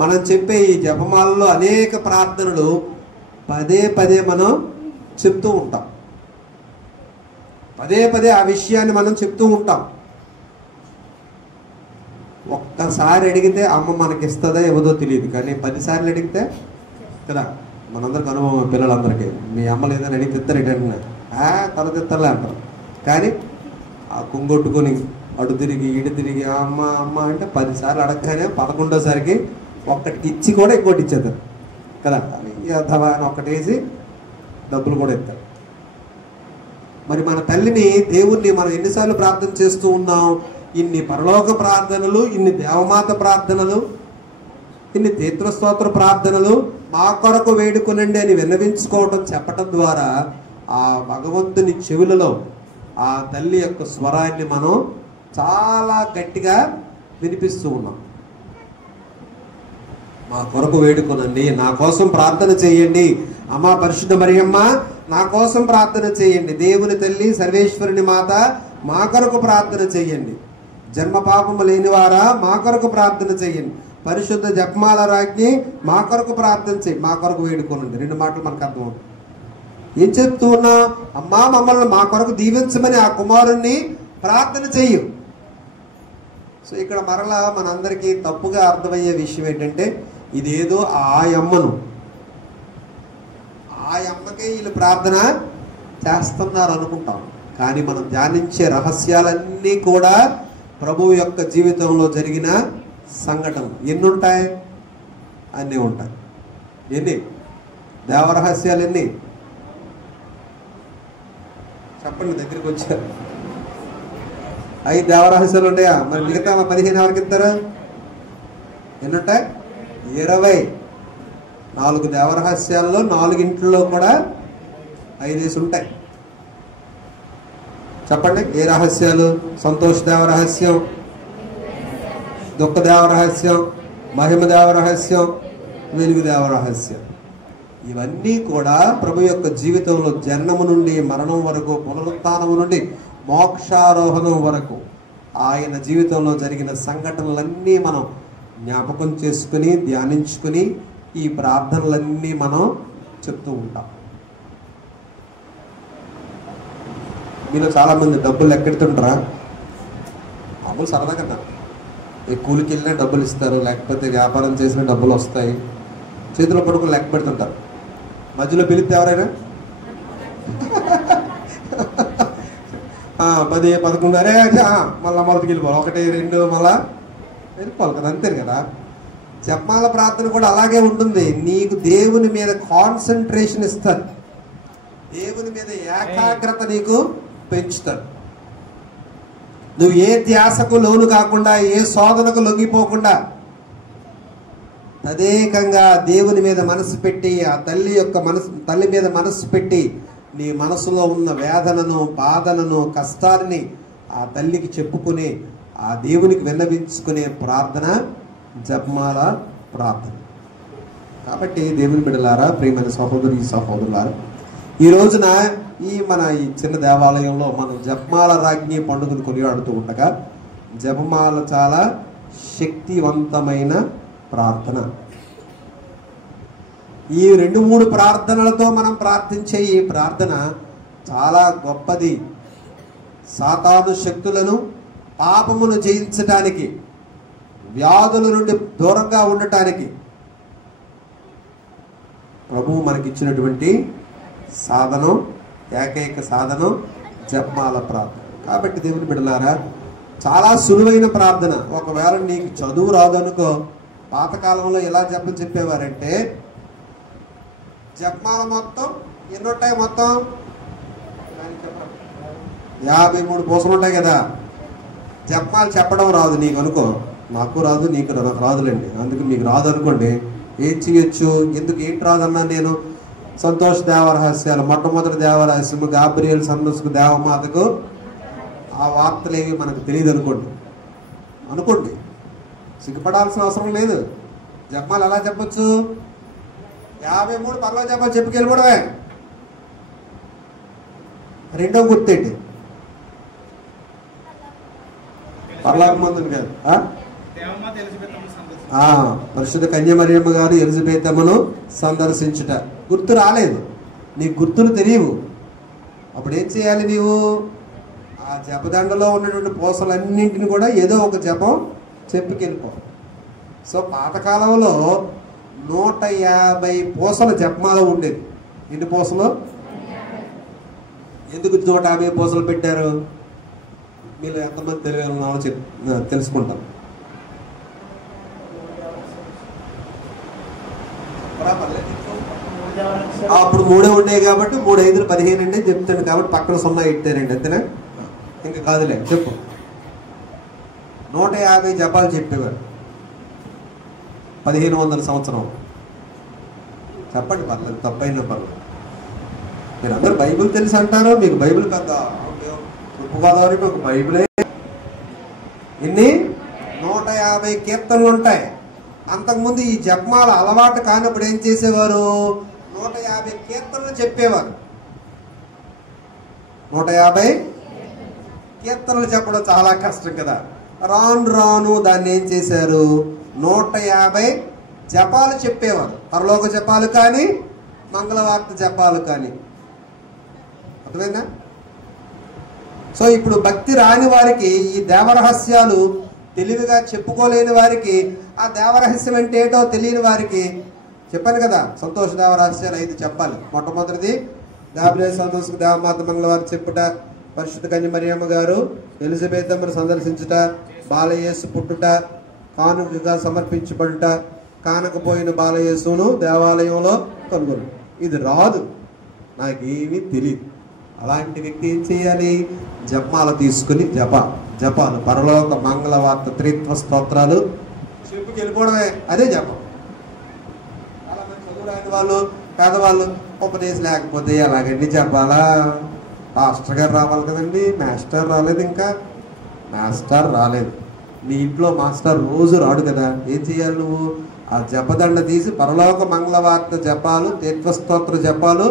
మనం చెప్పే ఈ జపమాలలో అనేక ప్రార్థనలు 10 మనం చెప్తూ ఉంటాం. 10 ఆ విషయాన్ని మనం చెప్తూ ఉంటాం. ఒక్కసారి అడిగితే అమ్మ మనకి ఇస్తుందా ఇవ్వదో తెలియదు, కానీ 10 సార్లు అడిగితే కదా. మనందరికి అనుభవం, పిల్లలందరికీ మీ అమ్మలు ఏదైనా అడిగితే ఇస్తారు, ఏంటంటే తర్వాత ఇస్తారులే అంటారు. కానీ ఆ కొంగొట్టుకొని అటు తిరిగి ఇటు తిరిగి అమ్మ అమ్మ అంటే 10 సార్లు అడగగానే 11వ ఒక్కటికి ఇచ్చి కూడా ఇంకోటి ఇచ్చేస్తారు కదా. అథవా అని ఒక్కటి వేసి డబ్బులు కూడా ఇస్తారు. మరి మన తల్లిని, దేవుణ్ణి మనం ఎన్నిసార్లు ప్రార్థన చేస్తూ ఉన్నాం? ఇన్ని పరలోక ప్రార్థనలు, ఇన్ని దేవమాత ప్రార్థనలు, ఇన్ని తీర్థస్తోత్ర ప్రార్థనలు, మా కొరకు వేడుకొనండి అని విన్నవించుకోవటం, చెప్పటం ద్వారా ఆ భగవంతుని చెవులలో ఆ తల్లి యొక్క స్వరాన్ని మనం చాలా గట్టిగా వినిపిస్తూ ఉన్నాం. మా కొరకు వేడుకొనండి, నా కోసం ప్రార్థన చేయండి. అమ్మా పరిశుద్ధ మరియమ్మ నా కోసం ప్రార్థన చేయండి. దేవుని తల్లి సర్వేశ్వరుని మాత మా కొరకు ప్రార్థన చేయండి. జన్మ పాపము లేనివారా మా కొరకు ప్రార్థన చేయండి. పరిశుద్ధ జపమాల రాజ్ఞి మా కొరకు ప్రార్థన చేయి, మా కొరకు వేడుకోనండి. 2 మాటలు మనకు అర్థమవుతుంది. ఏం చెప్తూ ఉన్నా? అమ్మా మమ్మల్ని మా కొరకు దీవించమని ఆ కుమారుణ్ణి ప్రార్థన చెయ్యు. సో ఇక్కడ మరలా మనందరికీ తప్పుగా అర్థమయ్యే విషయం ఏంటంటే, ఇదేదో ఆ అమ్మకే వీళ్ళు ప్రార్థన చేస్తున్నారు అనుకుంటాం. కానీ మనం ధ్యానించే రహస్యాలన్నీ కూడా ప్రభువు యొక్క జీవితంలో జరిగిన సంఘటన. ఎన్ని ఉంటాయి? అన్నీ ఉంటాయి. ఎన్ని దేవరహస్యాలు? ఎన్ని చెప్పండి, దగ్గరికి వచ్చారు. 5 దేవరహస్యాలు ఉంటాయా? మరి మిగతా 15 ఎవరికి ఇస్తారు? ఎన్ని ఉంటాయి? 20. 4 దేవరహస్యాల్లో 4 కూడా 5 ఉంటాయి. చెప్పండి, ఏ రహస్యాలు? సంతోష దేవరహస్యం, దుఃఖ దేవరహస్యం, మహిమ దేవరహస్యం, వెలుగు దేవరహస్యం. ఇవన్నీ కూడా ప్రభు యొక్క జీవితంలో జన్మము నుండి మరణం వరకు, పునరుత్థానము నుండి మోక్షారోహణం వరకు ఆయన జీవితంలో జరిగిన సంఘటనలన్నీ మనం జ్ఞాపకం చేసుకుని ధ్యానించుకుని ఈ ప్రార్థనలన్నీ మనం చెప్తూ ఉంటాం. మీలో చాలామంది డబ్బులు లెక్కెడుతుంటారా? మామూలు సరదాగా ఏ కూలికి వెళ్ళినా డబ్బులు ఇస్తారు, లేకపోతే వ్యాపారం చేసిన డబ్బులు వస్తాయి, చేతిలో పడుకుని లెక్క పెడుతుంటారు. మధ్యలో పిలిస్తే ఎవరైనా 10, 11 అరే మళ్ళీ మొదటికి వెళ్ళిపోవాలి, 1, 2 మళ్ళా వెళ్ళిపోవాలి కదా, అంతే కదా. జపమాల ప్రార్థన కూడా అలాగే ఉంటుంది. నీకు దేవుని మీద కాన్సన్ట్రేషన్ ఇస్తారు, దేవుని మీద ఏకాగ్రత నీకు పెంచుతాడు. నువ్వు ఏ ధ్యాసకు లోను కాకుండా, ఏ శోధనకు లొంగిపోకుండా తదేకంగా దేవుని మీద మనసు పెట్టి, ఆ తల్లి మీద మనసు పెట్టి నీ మనసులో ఉన్న వేదనను, బాధలను, కష్టాన్ని ఆ తల్లికి చెప్పుకుని ఆ దేవునికి విన్నవించుకునే ప్రార్థన జపమాల ప్రార్థన. కాబట్టి దేవుని బిడ్డలారా, ప్రియమైన సహోదరులారా, ఈ రోజున మన చిన్న దేవాలయంలో మనం జపమాల రాజ్ఞి పండుగను కొనియాడుతూ ఉండగా, జపమాల చాలా శక్తివంతమైన ప్రార్థన. ఈ 2-3 ప్రార్థనలతో మనం ప్రార్థించే ఈ ప్రార్థన చాలా గొప్పది. సాతాను శక్తులను, పాపమును జయించటానికి, వ్యాధుల నుండి దూరంగా ఉండటానికి ప్రభువు మనకిచ్చినటువంటి సాధనం, ఏకైక సాధనం జపమాల ప్రార్థన. కాబట్టి దేవుని బిడ్డలారా, చాలా సులువైన ప్రార్థన. ఒకవేళ నీకు చదువు రాదనుకో, పాతకాలంలో ఎలా జపం చెప్పేవారంటే, జపమాల మొత్తం ఎన్ని ఉంటాయి? మొత్తం 53 పూసలు ఉంటాయి కదా. జపమాల చెప్పడం రాదు నీకు అనుకో, నాకు రాదు, నీకు రాదులేండి. అందుకు మీకు రాదు అనుకోండి, ఏం చేయొచ్చు? ఏంటి రాదన్నా నేను? సంతోష దేవరహస్యాలు, మొట్టమొదటి దేవరహస్యము గాబ్రియల్ సందర్శకు దేవమాతకు ఆ వార్తలు ఏవి మనకు తెలియదు అనుకోండి, సిగ్గుపడాల్సిన అవసరం లేదు. జపమాలు ఎలా చెప్పచ్చు? 53 పర్లో జపాలు చెప్పుకెళ్ళిపోవడమే. రెండో గుర్తేంటి? పర్లాకమందుని కాదు, పరిశుద్ధ కన్యమరియమ్మ గారు ఎలిజబెతమ్మను సందర్శించుట. గుర్తు రాలేదు, నీకు గుర్తులు తెలియవు. అప్పుడు ఏం చేయాలి? నీవు ఆ జపదండలో ఉన్నటువంటి పూసలన్నింటిని కూడా ఏదో ఒక జపం చెప్పుకెళ్ళిపో. సో పాతకాలంలో 150 పూసల జపమాల ఉండేది. ఎన్ని పూసలు? ఎందుకు 150 పూసలు పెట్టారు? మీరు ఎంతమంది తెలియని తెలుసుకుంటాం. అప్పుడు 3 ఉండేవి కాబట్టి 3, 5, 15 అండి చెప్తాను కాబట్టి పక్కన 0 పెట్టారండి, అంతేనా? ఇంకా కాదులే, చెప్పు. 150 జపాలు చెప్పేవారు 1500 సంవత్సరం. చెప్పండి, పర్లేదు, తప్పైన పర్లేదు. మీరు అందరూ బైబిల్ తెలుసు అంటారు, మీకు బైబిల్ పెద్ద తూర్పుగోదావరికి ఒక బైబిలే. ఎన్ని? 150 కీర్తనలు ఉంటాయి. అంతకుముందు ఈ జపమాల అలవాటు కానప్పుడు ఏం చేసేవారు? 150 కీర్తనలు చెప్పేవారు. 150 కీర్తనలు చెప్పడం చాలా కష్టం కదా. రాను రాను దాన్ని ఏం చేశారు? 150 జపాలు చెప్పేవారు. పరలోక జపాలు కానీ, మంగళవార్త జపాలు కానీ. అర్థమైందా? సో ఇప్పుడు భక్తి రాని వారికి, ఈ దేవరహస్యాలు తెలివిగా చెప్పుకోలేని వారికి, ఆ దేవరహస్యం అంటే ఏంటో తెలియని వారికి చెప్పాను కదా, సంతోష దేవరహస్యాలు 5 చెప్పాలి. మొట్టమొదటిది గాబ్రియల్ సంతోషకు దేవమాత మంగళవారం చెప్పుట, పరిశుద్ధ కన్య మరియమ్మ గారు ఎలిజబెతమ్మను సందర్శించుట, బాలయేసు పుట్టుట, కానుకగా సమర్పించబడుట, కానకపోయిన బాలయేసును దేవాలయంలో కనుగొను. ఇది రాదు, నాకేమీ తెలియదు. అలాంటి వ్యక్తి ఏం చేయాలి? జపమాల తీసుకుని జపాలు పరలోక మంగళవార్త త్రిత్వ స్తోత్రాలు చెప్పుకి వెళ్ళిపోవడమే, అదే జపం. చాలా మంది చదువు రాని వాళ్ళు, పేదవాళ్ళు ఉపదేశం లేకపోతే ఎలాగండి చెప్పాలా? మాస్టర్ గారు రావాలి కదండి. మాస్టర్ రాలేదు, ఇంకా మాస్టర్ రాలేదు. నీ ఇంట్లో మాస్టర్ రోజు రాడు కదా. ఏం చేయాలి నువ్వు? ఆ జపదండ తీసి పరలోక మంగళవార్త జపాలు, తీర్థస్తోత్ర జపాలు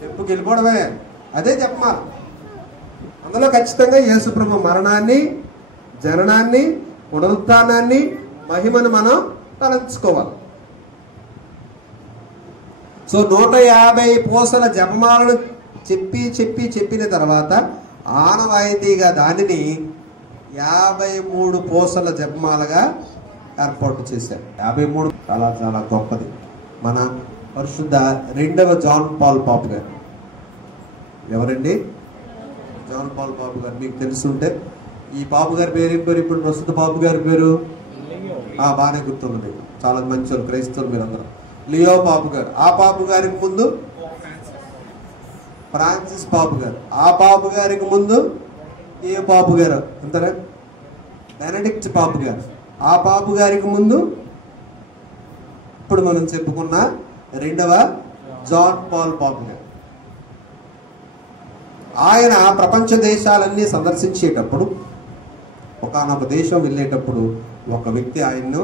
చెప్పుకి వెళ్ళిపోవడమే, అదే జపమాల. అందులో ఖచ్చితంగా యేసుప్రభు మరణాన్ని, జననాన్ని, పునరుత్థానాన్ని, మహిమను మనం తలంచుకోవాలి. సో 150 పూసల జపమాలను చెప్పిన తర్వాత ఆనవాయితీగా దానిని 53 పూసల జపమాలగా ఏర్పాటు చేశారు. 53 చాలా చాలా గొప్పది. మన పరిశుద్ధ 2వ జాన్ పాల్ పాప్ గారు. ఎవరండి? జాన్ పాల్ పాపు గారు. మీకు తెలుసుంటే ఈ పాపు గారి పేరు ఏం పేరు? ఇప్పుడు ప్రస్తుత పాపు గారి పేరు బాగానే గుర్తున్నది. చాలా మంచి వాళ్ళు, క్రైస్తవులు మీరందరూ. లియో పాపు గారు. ఆ పాపు గారికి ముందు ఫ్రాన్సిస్ పాపు గారు. ఆ పాపు గారికి ముందు ఏ పాపు గారు అంటారా? బెనడిక్ట్ పాపు గారు. ఆ పాపు గారికి ముందు ఇప్పుడు మనం చెప్పుకున్న 2వ జాన్ పాల్ పాపు గారు. ఆయన ప్రపంచ దేశాలన్నీ సందర్శించేటప్పుడు, ఒకానొక దేశం వెళ్ళేటప్పుడు ఒక వ్యక్తి ఆయన్ను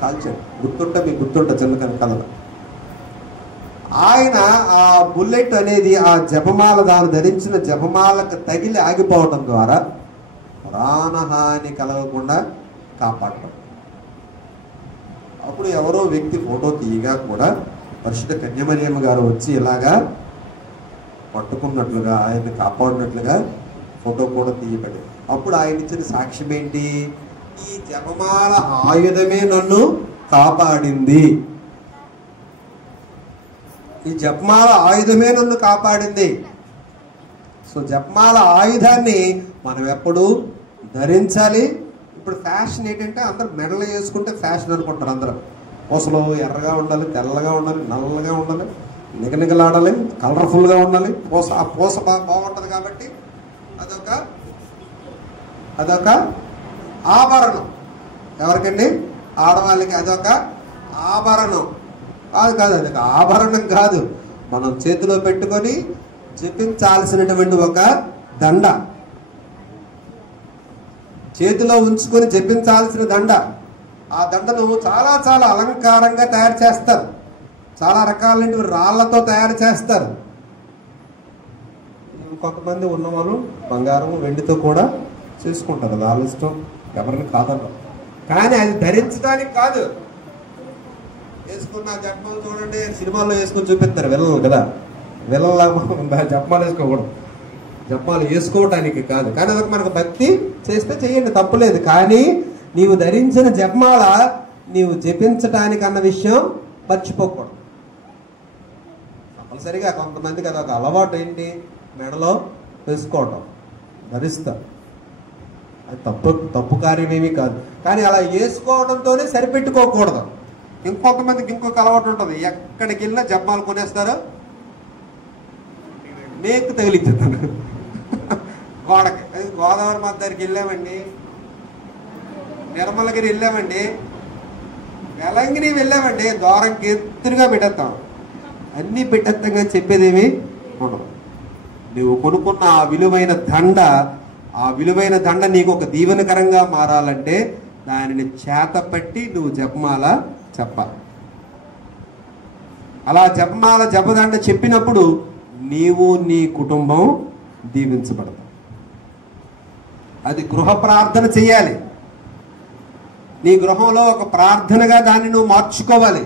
కాల్చాడు. మీకు గుర్తుంట చిన్న కనకాల. ఆయన ఆ బుల్లెట్ అనేది ఆ జపమాల, దాన్ని ధరించిన జపమాలకు తగిలి ఆగిపోవడం ద్వారా ప్రాణహాని కలగకుండా కాపాడటం. అప్పుడు ఎవరో వ్యక్తి ఫోటో తీయగా కూడా పరిశుద్ధ కన్య మరియమ్మ గారు వచ్చి ఇలాగా పట్టుకున్నట్లుగా, ఆయన్ని కాపాడినట్లుగా ఫోటో కూడా తీయబడి, అప్పుడు ఆయన ఇచ్చిన సాక్ష్యం ఏంటి? ఈ జపమాల ఆయుధమే నన్ను కాపాడింది. ఈ జపమాల ఆయుధమే నన్ను కాపాడింది. సో జపమాల ఆయుధాన్ని మనం ఎప్పుడు ధరించాలి. ఇప్పుడు ఫ్యాషన్ ఏంటంటే అందరూ మెడలు వేసుకుంటే ఫ్యాషన్ అనుకుంటారు. అందరూ పూసలు ఎర్రగా ఉండాలి, తెల్లగా ఉండాలి, నల్లగా ఉండాలి, నిగనిగలాడాలి, కలర్ఫుల్గా ఉండాలి. ఆ పూస బాగుంటుంది కాబట్టి అదొక ఆభరణం. ఎవరికండి? ఆడవాళ్ళకి అదొక ఆభరణం. కాదు, అది ఒక ఆభరణం కాదు. మనం చేతిలో పెట్టుకొని జపించాల్సినటువంటి ఒక దండ, చేతిలో ఉంచుకొని జపించాల్సిన దండ. ఆ దండను చాలా చాలా అలంకారంగా తయారు చేస్తారు. చాలా రకాలైన రాళ్లతో తయారు చేస్తారు. కొంతమంది ఉన్నవాళ్ళు బంగారం, వెండితో కూడా చేసుకుంటారు. వాళ్ళ ఇష్టం, ఎవరిని కాదన్నారు. కానీ అది ధరించడానికి కాదు. వేసుకున్న జపమాలు చూడండి, సినిమాల్లో వేసుకొని చూపిస్తారు విలన్లు కదా. విలన్లా జపమాలు వేసుకోకూడదు. జపమాలు వేసుకోవటానికి కాదు. కానీ అదొక మనకు భక్తి చేస్తే చెయ్యండి, తప్పులేదు. కానీ నీవు ధరించిన జపమాల నీవు జపించటానికి అన్న విషయం మర్చిపోకూడదు. తప్పనిసరిగా కొంతమందికి అదొక అలవాటు. ఏంటి? మెడలో వేసుకోవటం, ధరిస్తారు. అది తప్పు కార్యమేమీ కాదు. కానీ అలా వేసుకోవడంతోనే సరిపెట్టుకోకూడదు. ఇంకొంతమందికి ఇంకొక అలవాటు ఉంటుంది. ఎక్కడికి వెళ్ళినా జపమాలు కొనేస్తారు, మేకు తగిలించుతాను గోడకి. గోదావరి మా దగ్గరికి వెళ్ళామండి, నిర్మలగిరి వెళ్ళామండి, వెలంగిరి వెళ్ళామండి. దూరంకి ఎత్తుగా పెట్టేస్తాం, అన్నీ పెట్టేస్తాం. కానీ చెప్పేదేమి ఉండదు. నువ్వు కొనుక్కున్న ఆ విలువైన దండ నీకు ఒక దీవెనకరంగా మారాలంటే దానిని చేతపట్టి నువ్వు జపమాల చెప్పాలి. అలా జపమాల జపదండ చెప్పినప్పుడు నీవు నీ కుటుంబం దీవించబడతావు. అది గృహ ప్రార్థన చేయాలి. నీ గృహంలో ఒక ప్రార్థనగా దాన్ని నువ్వు మార్చుకోవాలి.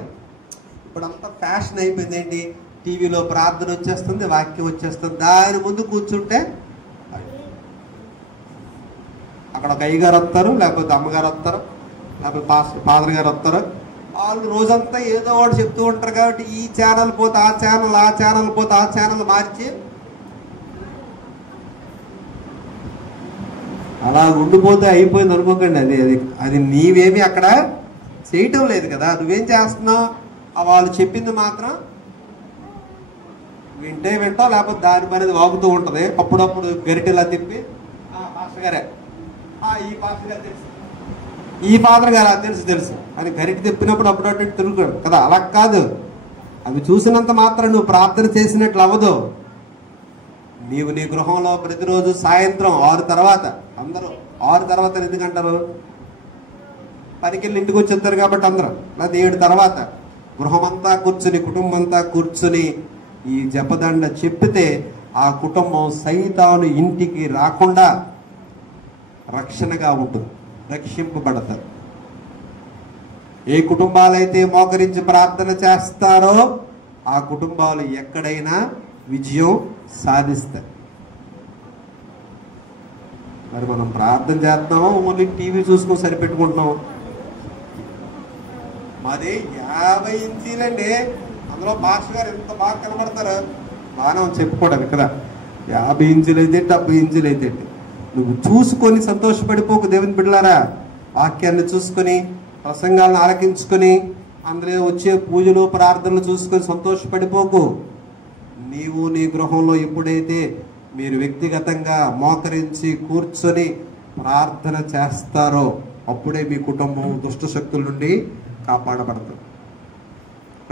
ఇప్పుడంతా ఫ్యాషన్ అయిపోయింది ఏంటి, టీవీలో ప్రార్థన వచ్చేస్తుంది, వాక్యం వచ్చేస్తుంది, దాని ముందు కూర్చుంటే అక్కడ ఒక అయ్యగారు వస్తారు, లేకపోతే అమ్మగారు వస్తారు, లేకపోతే ఫాదర్ గారు వస్తారు. వాళ్ళు రోజంతా ఏదో ఒకటి చెప్తూ ఉంటారు. కాబట్టి ఈ ఛానల్ పోతే ఆ ఛానల్, ఆ ఛానల్ పోతే ఆ ఛానల్ మార్చి అలా ఉండిపోతే అయిపోయింది అనుకోకండి. అది అది అది నీవేమి అక్కడ చేయటం లేదు కదా. నువ్వేం చేస్తున్నావు, వాళ్ళు చెప్పింది మాత్రం వింటావు, లేకపోతే దాని పని వాగుతూ ఉంటుంది. అప్పుడప్పుడు గరిటెలా తిప్పి పాస్టర్ గారే, ఈ పాస్టర్ గారు తెలుసు, ఈ ఫాదర్ గారు అది తెలుసు అని గరిటె తిప్పినప్పుడు అప్పుడు తిరుగుతాడు కదా. అలా కాదు. అవి చూసినంత మాత్రం నువ్వు ప్రార్థన చేసినట్లు అవ్వదు. నీవు నీ గృహంలో ప్రతిరోజు సాయంత్రం 6 తర్వాత, అందరూ 6 తర్వాత ఎందుకంటారు, పనికెళ్ళి ఇంటికి వచ్చేస్తారు కాబట్టి అందరూ, లేదా 7 తర్వాత గృహమంతా కూర్చుని, కుటుంబం అంతా కూర్చుని ఈ జపదండ చెప్పితే ఆ కుటుంబం సైతాను ఇంటికి రాకుండా రక్షణగా ఉంటుంది, రక్షింపబడతారు. ఏ కుటుంబాలైతే మోకరించి ప్రార్థన చేస్తారో ఆ కుటుంబాలు ఎక్కడైనా విజయం సాధిస్తాయి. మరి మనం ప్రార్థన చేస్తున్నామో ఓన్లీ టీవీ చూసుకొని సరిపెట్టుకుంటున్నాము. మాది 50 ఇంచీలండి, అందులో పాస్టర్ గారు ఎంత బాగా కనబడతారు, బాగానే చెప్పుకోవడం కదా. 50 ఇంచులు అయితే 70 ఇంచులు అయితే నువ్వు చూసుకొని సంతోషపడిపోకు. దేవుని బిడ్డలారా, వాక్యాన్ని చూసుకొని, ప్రసంగాలను ఆలకించుకొని, అందులో వచ్చే పూజలు ప్రార్థనలు చూసుకొని సంతోషపడిపోకు. నీవు నీ గృహంలో ఎప్పుడైతే మీరు వ్యక్తిగతంగా మోకరించి కూర్చొని ప్రార్థన చేస్తారో అప్పుడే మీ కుటుంబం దుష్ట శక్తుల నుండి కాపాడబడతారు,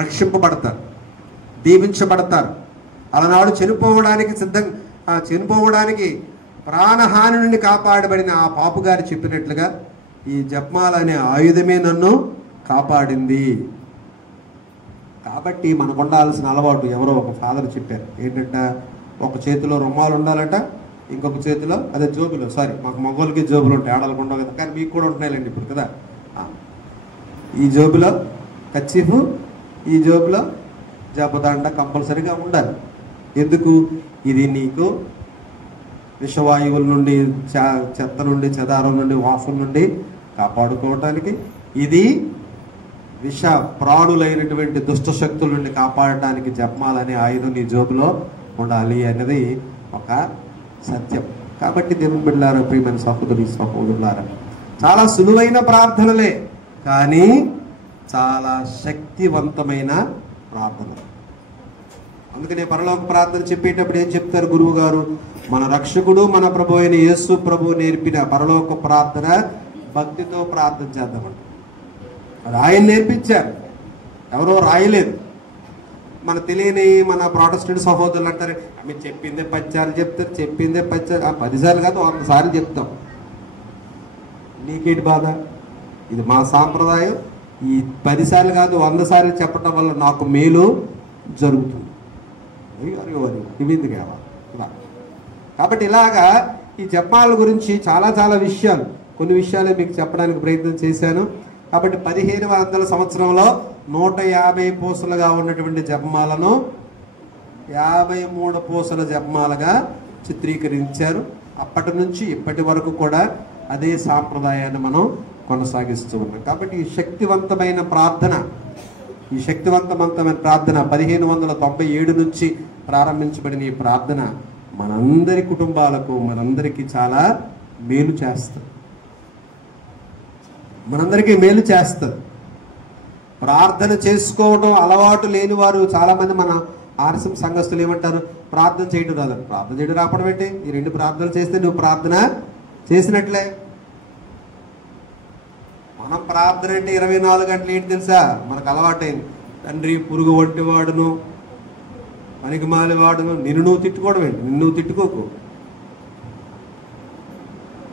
రక్షింపబడతారు, దీవించబడతారు. అలనాడు చనిపోవడానికి ప్రాణహాని నుండి కాపాడబడిన ఆ పాపుగారు చెప్పినట్లుగా ఈ జపమాల అనే ఆయుధమే నన్ను కాపాడింది. కాబట్టి మనకు ఉండాల్సిన అలవాటు ఎవరో ఒక ఫాదర్ చెప్పారు ఏంటంట, ఒక చేతిలో రుమాలు ఉండాలట, ఇంకొక చేతిలో అదే జోబులు, సారీ మాకు మగవాళ్ళకి జోబులు ఉంటాయి, ఆడలకు ఉండవు కదా, కానీ మీకు కూడా ఉంటున్నాయిలేండి ఇప్పుడు కదా. ఈ జోబులో కచ్చిఫ్, ఈ జోబులో జపదండ కంపల్సరీగా ఉండాలి. ఎందుకు, ఇది నీకు విషవాయువుల నుండి, చెత్త నుండి, చెదారం నుండి, వాసన నుండి కాపాడుకోవటానికి, ఇది విష ప్రాణులైనటువంటి దుష్ట శక్తుల నుండి కాపాడటానికి జపమాలనే ఆయుధం నీ జోబులో ఉండాలి అనేది ఒక సత్యం. కాబట్టి దేవుని బిడ్డలారా, ప్రియమైన సహోదరులారా, చాలా సులువైన ప్రార్థనలే కానీ చాలా శక్తివంతమైన ప్రార్థన. అందుకనే పరలోక ప్రార్థన చెప్పేటప్పుడు ఏం చెప్తారు గురువు గారు, మన రక్షకుడు మన ప్రభు అయిన యేసు ప్రభు నేర్పిన పరలోక ప్రార్థన భక్తితో ప్రార్థన చేద్దామంట. అది ఆయన నేర్పించారు, ఎవరో రాయలేదు. మన తెలియని మన ప్రాటెస్టెంట్ సహోదరులు అంటారు, మీరు చెప్పిందే 10 సార్లు చెప్తారు, చెప్పిందే 10 సార్లు కాదు 100 సార్లు చెప్తాం. నీకేంటి బాధ, ఇది మా సాంప్రదాయం. ఈ 10 సార్లు కాదు 100 సార్లు చెప్పటం వల్ల నాకు మేలు జరుగుతుంది. ఇవింది కావాలి. కాబట్టి ఇలాగా ఈ జపమాల గురించి చాలా చాలా విషయాలు, కొన్ని విషయాలు మీకు చెప్పడానికి ప్రయత్నం చేశాను. కాబట్టి 1500 సంవత్సరంలో 150 పూసలుగా ఉన్నటువంటి జపమాలను 53 పూసల జపమాలగా చిత్రీకరించారు. అప్పటి నుంచి ఇప్పటి వరకు కూడా అదే సాంప్రదాయాన్ని మనం కొనసాగిస్తూ ఉన్నాం. కాబట్టి ఈ శక్తివంతమైన ప్రార్థన 1597 నుంచి ప్రారంభించబడిన ఈ ప్రార్థన మనందరి కుటుంబాలకు, మనందరికీ చాలా మేలు చేస్తుంది, మనందరికీ మేలు చేస్తుంది. ప్రార్థన చేసుకోవడం అలవాటు లేని వారు చాలామంది మన ఆర్ఎస్ఎం సంఘస్థులు ఏమంటారు, ప్రార్థన చేయడం రాదని. ప్రార్థన చేయడం రావడం ఏంటి, ఈ 2 ప్రార్థనలు చేస్తే నువ్వు ప్రార్థన చేసినట్లే. మనం ప్రార్థన అంటే 24 గంటలు ఏంటి తెలుసా, మనకు అలవాటైంది. తండ్రి పురుగు వంటి వాడును, పనికిమాలి వాడును, నిన్ను నువ్వు తిట్టుకోవడం ఏంటి, నిన్ను నువ్వు తిట్టుకోకు.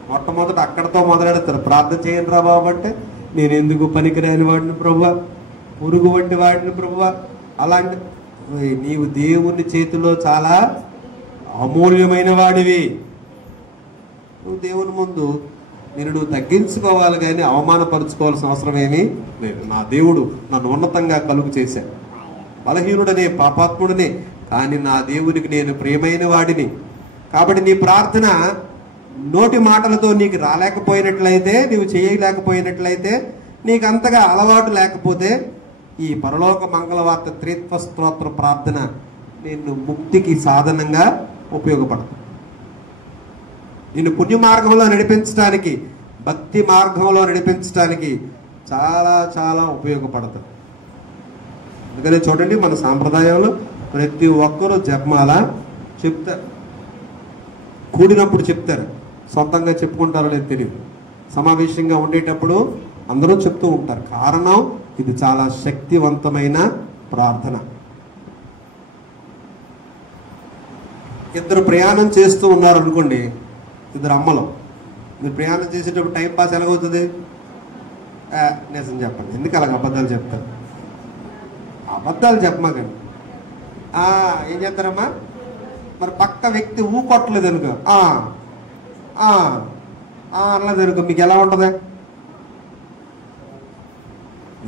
మొట్టమొదట అక్కడతో మొదలెడతారు. ప్రార్థన చేయండి రా బాబు అంటే, నేను ఎందుకు పనికిరాని వాడిని ప్రభువా, పురుగు వంటి వాడిని ప్రభువా. అలాంటి నీవు దేవుని చేతిలో చాలా అమూల్యమైన వాడివి. నువ్వు దేవుని ముందు నువ్వు తగ్గించుకోవాలి కానీ అవమానపరుచుకోవాల్సిన అవసరం ఏమీ లేదు. నా దేవుడు నన్ను ఉన్నతంగా కలుగు చేశాడు. బలహీనుడనే, పాపాత్ముడనే, కానీ నా దేవునికి నేను ప్రియమైన వాడిని. కాబట్టి నీ ప్రార్థన నోటి మాటలతో నీకు రాలేకపోయినట్లయితే, నీవు చేయలేకపోయినట్లయితే, నీకు అంతగా అలవాటు లేకపోతే, ఈ పరలోక మంగళవార్త త్రిత్వ స్తోత్ర ప్రార్థన నిన్ను ముక్తికి సాధనంగా ఉపయోగపడుతుంది. నిన్ను పుణ్య మార్గంలో నడిపించడానికి, భక్తి మార్గంలో నడిపించడానికి చాలా చాలా ఉపయోగపడుతుంది. అందుకనే చూడండి, మన సాంప్రదాయంలో ప్రతి ఒక్కరూ జపమాల చెప్తారు. కూడినప్పుడు చెప్తారు, సొంతంగా చెప్పుకుంటారో లేదు తెలియదు. సమావేశంగా ఉండేటప్పుడు అందరూ చెప్తూ ఉంటారు. కారణం, ఇది చాలా శక్తివంతమైన ప్రార్థన. ఇద్దరు ప్రయాణం చేస్తూ ఉన్నారు అనుకోండి, ఇద్దరు అమ్మలు. మీరు ప్రయాణం చేసేటప్పుడు టైం పాస్ ఎలాగవుతుంది? నిజం చెప్పండి, ఎందుకు అలాగ అబద్ధాలు చెప్తారు? అబద్ధాలు చెప్పమాకండి. ఏం చేస్తారమ్మా? మరి పక్క వ్యక్తి కొట్టలేదు అనుకో, అన్నది అనుకో, మీకు ఎలా ఉంటుంది?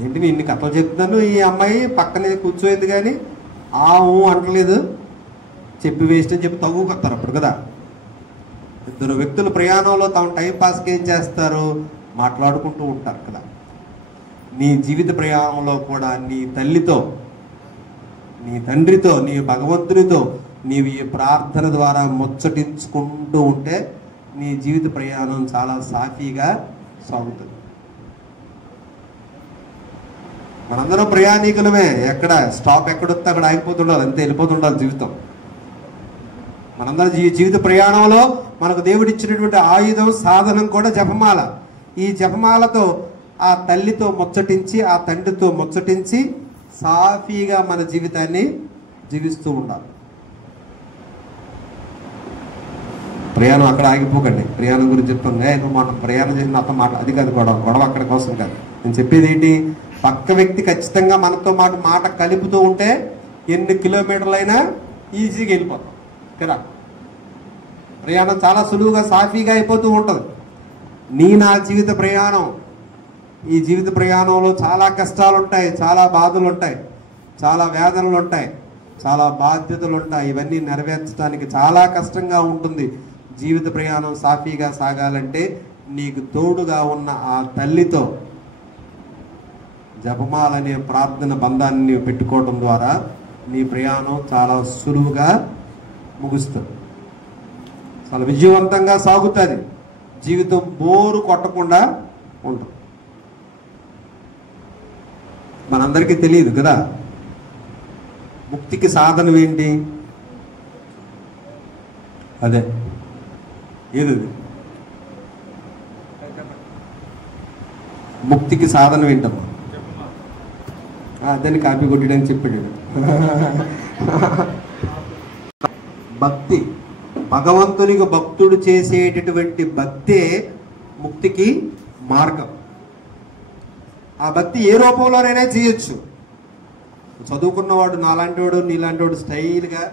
ఏంటి ఇన్ని కథలు చెప్తున్నాను, ఈ అమ్మాయి పక్కనే కూర్చోయింది కానీ అంటలేదు, చెప్పి వేస్ట్ అని చెప్పి తగ్గుకొస్తారు అప్పుడు కదా. ఇద్దరు వ్యక్తులు ప్రయాణంలో తమ టైం పాస్కి ఏం చేస్తారు? మాట్లాడుకుంటూ ఉంటారు కదా. నీ జీవిత ప్రయాణంలో కూడా నీ తల్లితో, నీ తండ్రితో, నీ భగవంతునితో నీవు ఈ ప్రార్థన ద్వారా ముచ్చటించుకుంటూ ఉంటే నీ జీవిత ప్రయాణం చాలా సాఫీగా సాగుతుంది. మనందరం ప్రయాణికులమే. ఎక్కడ స్టాప్ ఎక్కడొస్తే అక్కడ ఆగిపోతుండాలి, అంతే, వెళ్ళిపోతుండాలి జీవితం. మనందరం జీవిత ప్రయాణంలో మనకు దేవుడిచ్చినటువంటి ఆయుధం, సాధనం కూడా జపమాల. ఈ జపమాలతో ఆ తల్లితో ముచ్చటించి, ఆ తండ్రితో ముచ్చటించి సాఫీగా మన జీవితాన్ని జీవిస్తూ ఉండాలి. ప్రయాణం అక్కడ ఆగిపోకండి. ప్రయాణం గురించి చెప్తాను, నువ్వు మనం ప్రయాణం చేసిన నాతో అది కాదు గొడవ అక్కడ కోసం కాదు. నేను చెప్పేది ఏంటి, పక్క వ్యక్తి ఖచ్చితంగా మనతో మాట కలుపుతూ ఉంటే ఎన్ని కిలోమీటర్లైనా ఈజీగా వెళ్ళిపోతాం కదా. ప్రయాణం చాలా సులువుగా సాఫీగా అయిపోతూ ఉంటుంది. నా జీవిత ప్రయాణం, ఈ జీవిత ప్రయాణంలో చాలా కష్టాలు ఉంటాయి, చాలా బాధలు ఉంటాయి, చాలా వేదనలు ఉంటాయి, చాలా బాధ్యతలు ఉంటాయి. ఇవన్నీ నెరవేర్చడానికి చాలా కష్టంగా ఉంటుంది. జీవిత ప్రయాణం సాఫీగా సాగాలంటే నీకు తోడుగా ఉన్న ఆ తల్లితో జపమాలనే ప్రార్థన బంధాన్ని పెట్టుకోవడం ద్వారా నీ ప్రయాణం చాలా సులువుగా ముగుస్తుంది, చాలా విజయవంతంగా సాగుతుంది. జీవితం బోరు కొట్టకుండా ఉంటుంది. మనందరికీ తెలియదు కదా ముక్తికి సాధనం ఏంటి. అదే ఏది ముక్తికి సాధనం ఏంటమ్మా? దాన్ని కాపీ కొట్టడానికి చెప్పాడు. భక్తి, భగవంతునికి భక్తుడు చేసేటటువంటి భక్తే ముక్తికి మార్గం. ఆ భక్తి ఏ రూపంలోనైనా చేయొచ్చు. చదువుకున్నవాడు, నాలాంటి వాడు, నీలాంటి వాడు స్టైల్గా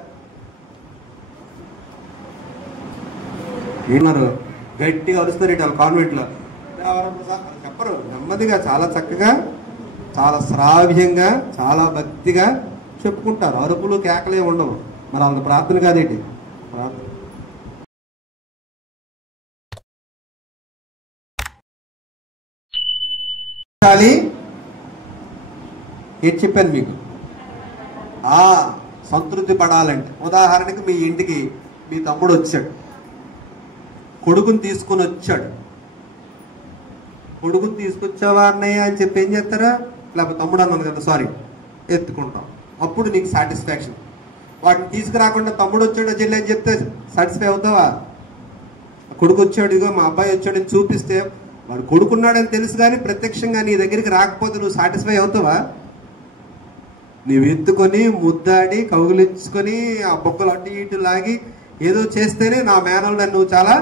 ఏమన్నారు, గట్టిగా అరుస్తారు ఇటు వాళ్ళ కాన్వెంట్లో చెప్పరు. నెమ్మదిగా, చాలా చక్కగా, చాలా శ్రావ్యంగా, చాలా భక్తిగా చెప్పుకుంటారు. అరుపులు కేకలే ఉండవు. మరి వాళ్ళ ప్రార్థన కాదేంటి? ప్రార్థన ఏం చెప్పాను మీకు? సంతృప్తి పడాలంటే, ఉదాహరణకి మీ ఇంటికి మీ తమ్ముడు వచ్చాడు, కొడుకుని తీసుకుని వచ్చాడు. కొడుకుని తీసుకొచ్చావా అన్నయ్య అని చెప్పి ఏం చేస్తారా? లేకపోతే తమ్ముడు అన్నాను కదా, సారీ, ఎత్తుకుంటాం. అప్పుడు నీకు సాటిస్ఫాక్షన్. వాటిని తీసుకురాకుండా తమ్ముడు వచ్చాడో చెల్లి అని చెప్తే సాటిస్ఫై అవుతావా? కొడుకు వచ్చాడు, ఇదిగో మా అబ్బాయి వచ్చాడని చూపిస్తే వాడు కొడుకున్నాడని తెలుసు, కానీ ప్రత్యక్షంగా నీ దగ్గరికి రాకపోతే నువ్వు సాటిస్ఫై అవుతావా? నువ్వు ఎత్తుకొని ముద్దాడి కౌగిలించుకొని ఆ బొక్కలు అటు ఇటు లాగి ఏదో చేస్తేనే నా మేనల్ని నువ్వు చాలా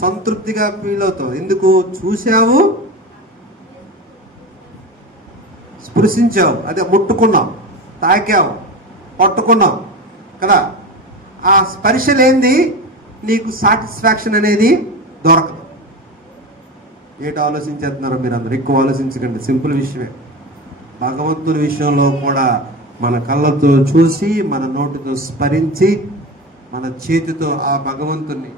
సంతృప్తిగా ఫీల్ అవుతావు. ఎందుకు? చూసావు, స్పృశించావు, అదే ముట్టుకున్నావు, తాకావు, పట్టుకున్నావు కదా. ఆ స్పర్శ లేనిది నీకు సాటిస్ఫాక్షన్ అనేది దొరకదు. ఏంటి ఆలోచించేస్తున్నారో మీరు అందరూ? ఎక్కువ ఆలోచించకండి, సింపుల్ విషయమే. భగవంతుని విషయంలో కూడా మన కళ్ళతో చూసి, మన నోటితో స్మరించి, మన చేతితో ఆ భగవంతుని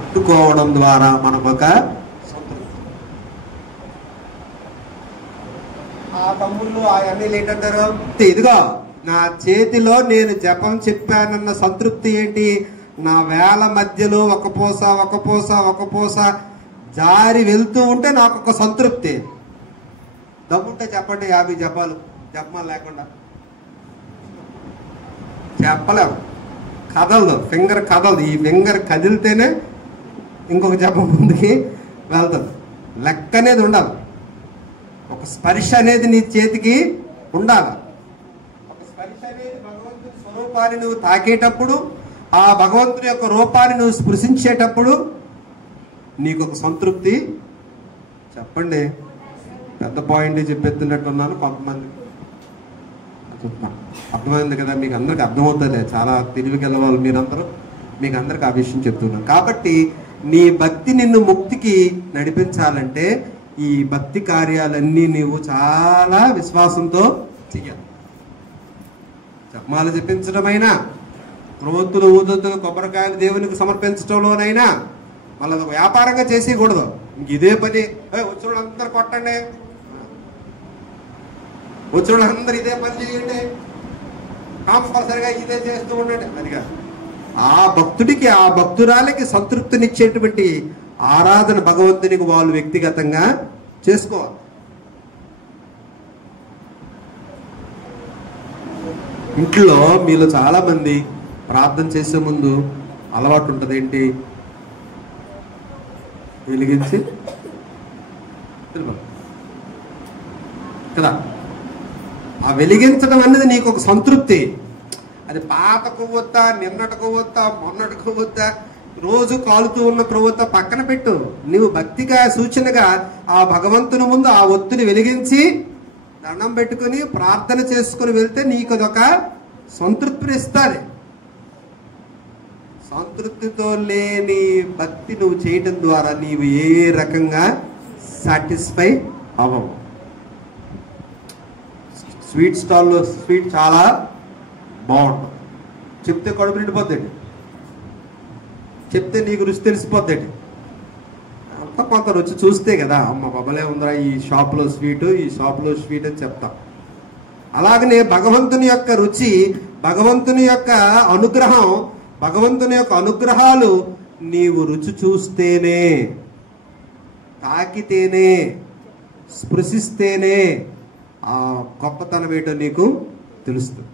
ముట్టుకోవడం ద్వారా మనకొక సంతృప్తి. ఆ తమ్ముళ్ళు ఆ అన్నీళ్ళు ఏంటంటారు? ఇదిగో నా చేతిలో నేను జపం చెప్పానన్న సంతృప్తి ఏంటి? నా వేల మధ్యలో ఒక పూస జారి వెళ్తూ ఉంటే నాకు ఒక సంతృప్తి. దమ్ముంటే చెప్పండి 50 జపాలు, జపమాలు లేకుండా చెప్పలేము. కదలదు, ఫింగర్ కదలదు. ఈ ఫింగర్ కదిలితేనే ఇంకొక జపం ముందుకి వెళ్తుంది. లెక్క అనేది ఉండాలి. ఒక స్పర్శ అనేది నీ చేతికి ఉండాలి. ఒక స్పర్శ అనేది భగవంతుని స్వరూపాన్ని నువ్వు తాకేటప్పుడు, ఆ భగవంతుని యొక్క రూపాన్ని నువ్వు స్పృశించేటప్పుడు నీకు ఒక సంతృప్తి. చెప్పండి, పెద్ద పాయింట్ చెప్పేస్తున్నట్టున్నాను. కొంతమంది అర్థమైంది కదా? మీకు అందరికి అర్థమవుతుంది. చాలా తెలివి గెలవాలి మీరందరూ. మీకు అందరికి ఆ విషయం చెప్తున్నాను. కాబట్టి నీ భక్తి నిన్ను ముక్తికి నడిపించాలంటే ఈ భక్తి కార్యాలన్నీ నీవు చాలా విశ్వాసంతో చెయ్యాలి. జపమాల చెప్పించడమైనా, ప్రవృత్తులు ఊదొత్తులు కొబ్బరికాయలు దేవునికి సమర్పించడంలోనైనా మళ్ళీ ఒక వ్యాపారంగా చేసేయకూడదు. ఇంక ఇదే పని, వచ్చిన వాళ్ళందరూ కొట్టండి, వచ్చిన వాళ్ళందరూ ఇదే పని చేయండి, కంపల్సరిగా ఇదే చేస్తూ ఉండండి. అది కాదు. ఆ భక్తుడికి, ఆ భక్తురాలకి సంతృప్తినిచ్చేటువంటి ఆరాధన భగవంతునికి వాళ్ళు వ్యక్తిగతంగా చేసుకోవాలి. ఇంట్లో మీలో చాలా మంది ప్రార్థన చేసే ముందు అలవాటు ఉంటుంది. ఏంటి? వెలిగించి కదా. ఆ వెలిగించడం అనేది నీకు ఒక సంతృప్తి. అది పాత కొవ్వొత్తా, నిన్నటి కొవ్వొత్తా, మొన్నటి కొవ్వొత్తా, రోజు కాలుతూ ఉన్న కొవ్వొత్తా పక్కన పెట్టు. నువ్వు భక్తిగా సూచనగా ఆ భగవంతుని ముందు ఆ ఒత్తుని వెలిగించి దండం పెట్టుకుని ప్రార్థన చేసుకుని వెళ్తే నీకు అదొక సంతృప్తిని ఇస్తుంది. సంతృప్తితో లేని భక్తి నువ్వు చేయటం ద్వారా నీవు ఏ రకంగా సాటిస్ఫై అవ్వవు. స్వీట్ స్టాల్లో స్వీట్ చాలా బాగుంటుంది. చెప్తే కడుపు నిండిపోద్దండి, చెప్తే నీకు రుచి తెలిసిపోద్దండి. అంత కొంత రుచి చూస్తే కదా, అమ్మ బొబ్బలే ఉందిరా ఈ షాప్లో స్వీటు, ఈ షాప్లో స్వీట్ అని చెప్తాం. అలాగనే భగవంతుని యొక్క రుచి, భగవంతుని యొక్క అనుగ్రహం, భగవంతుని యొక్క అనుగ్రహాలు నీవు రుచి చూస్తేనే, తాకితేనే, స్పృశిస్తేనే ఆ గొప్పతనం ఏంటో నీకు తెలుస్తుంది.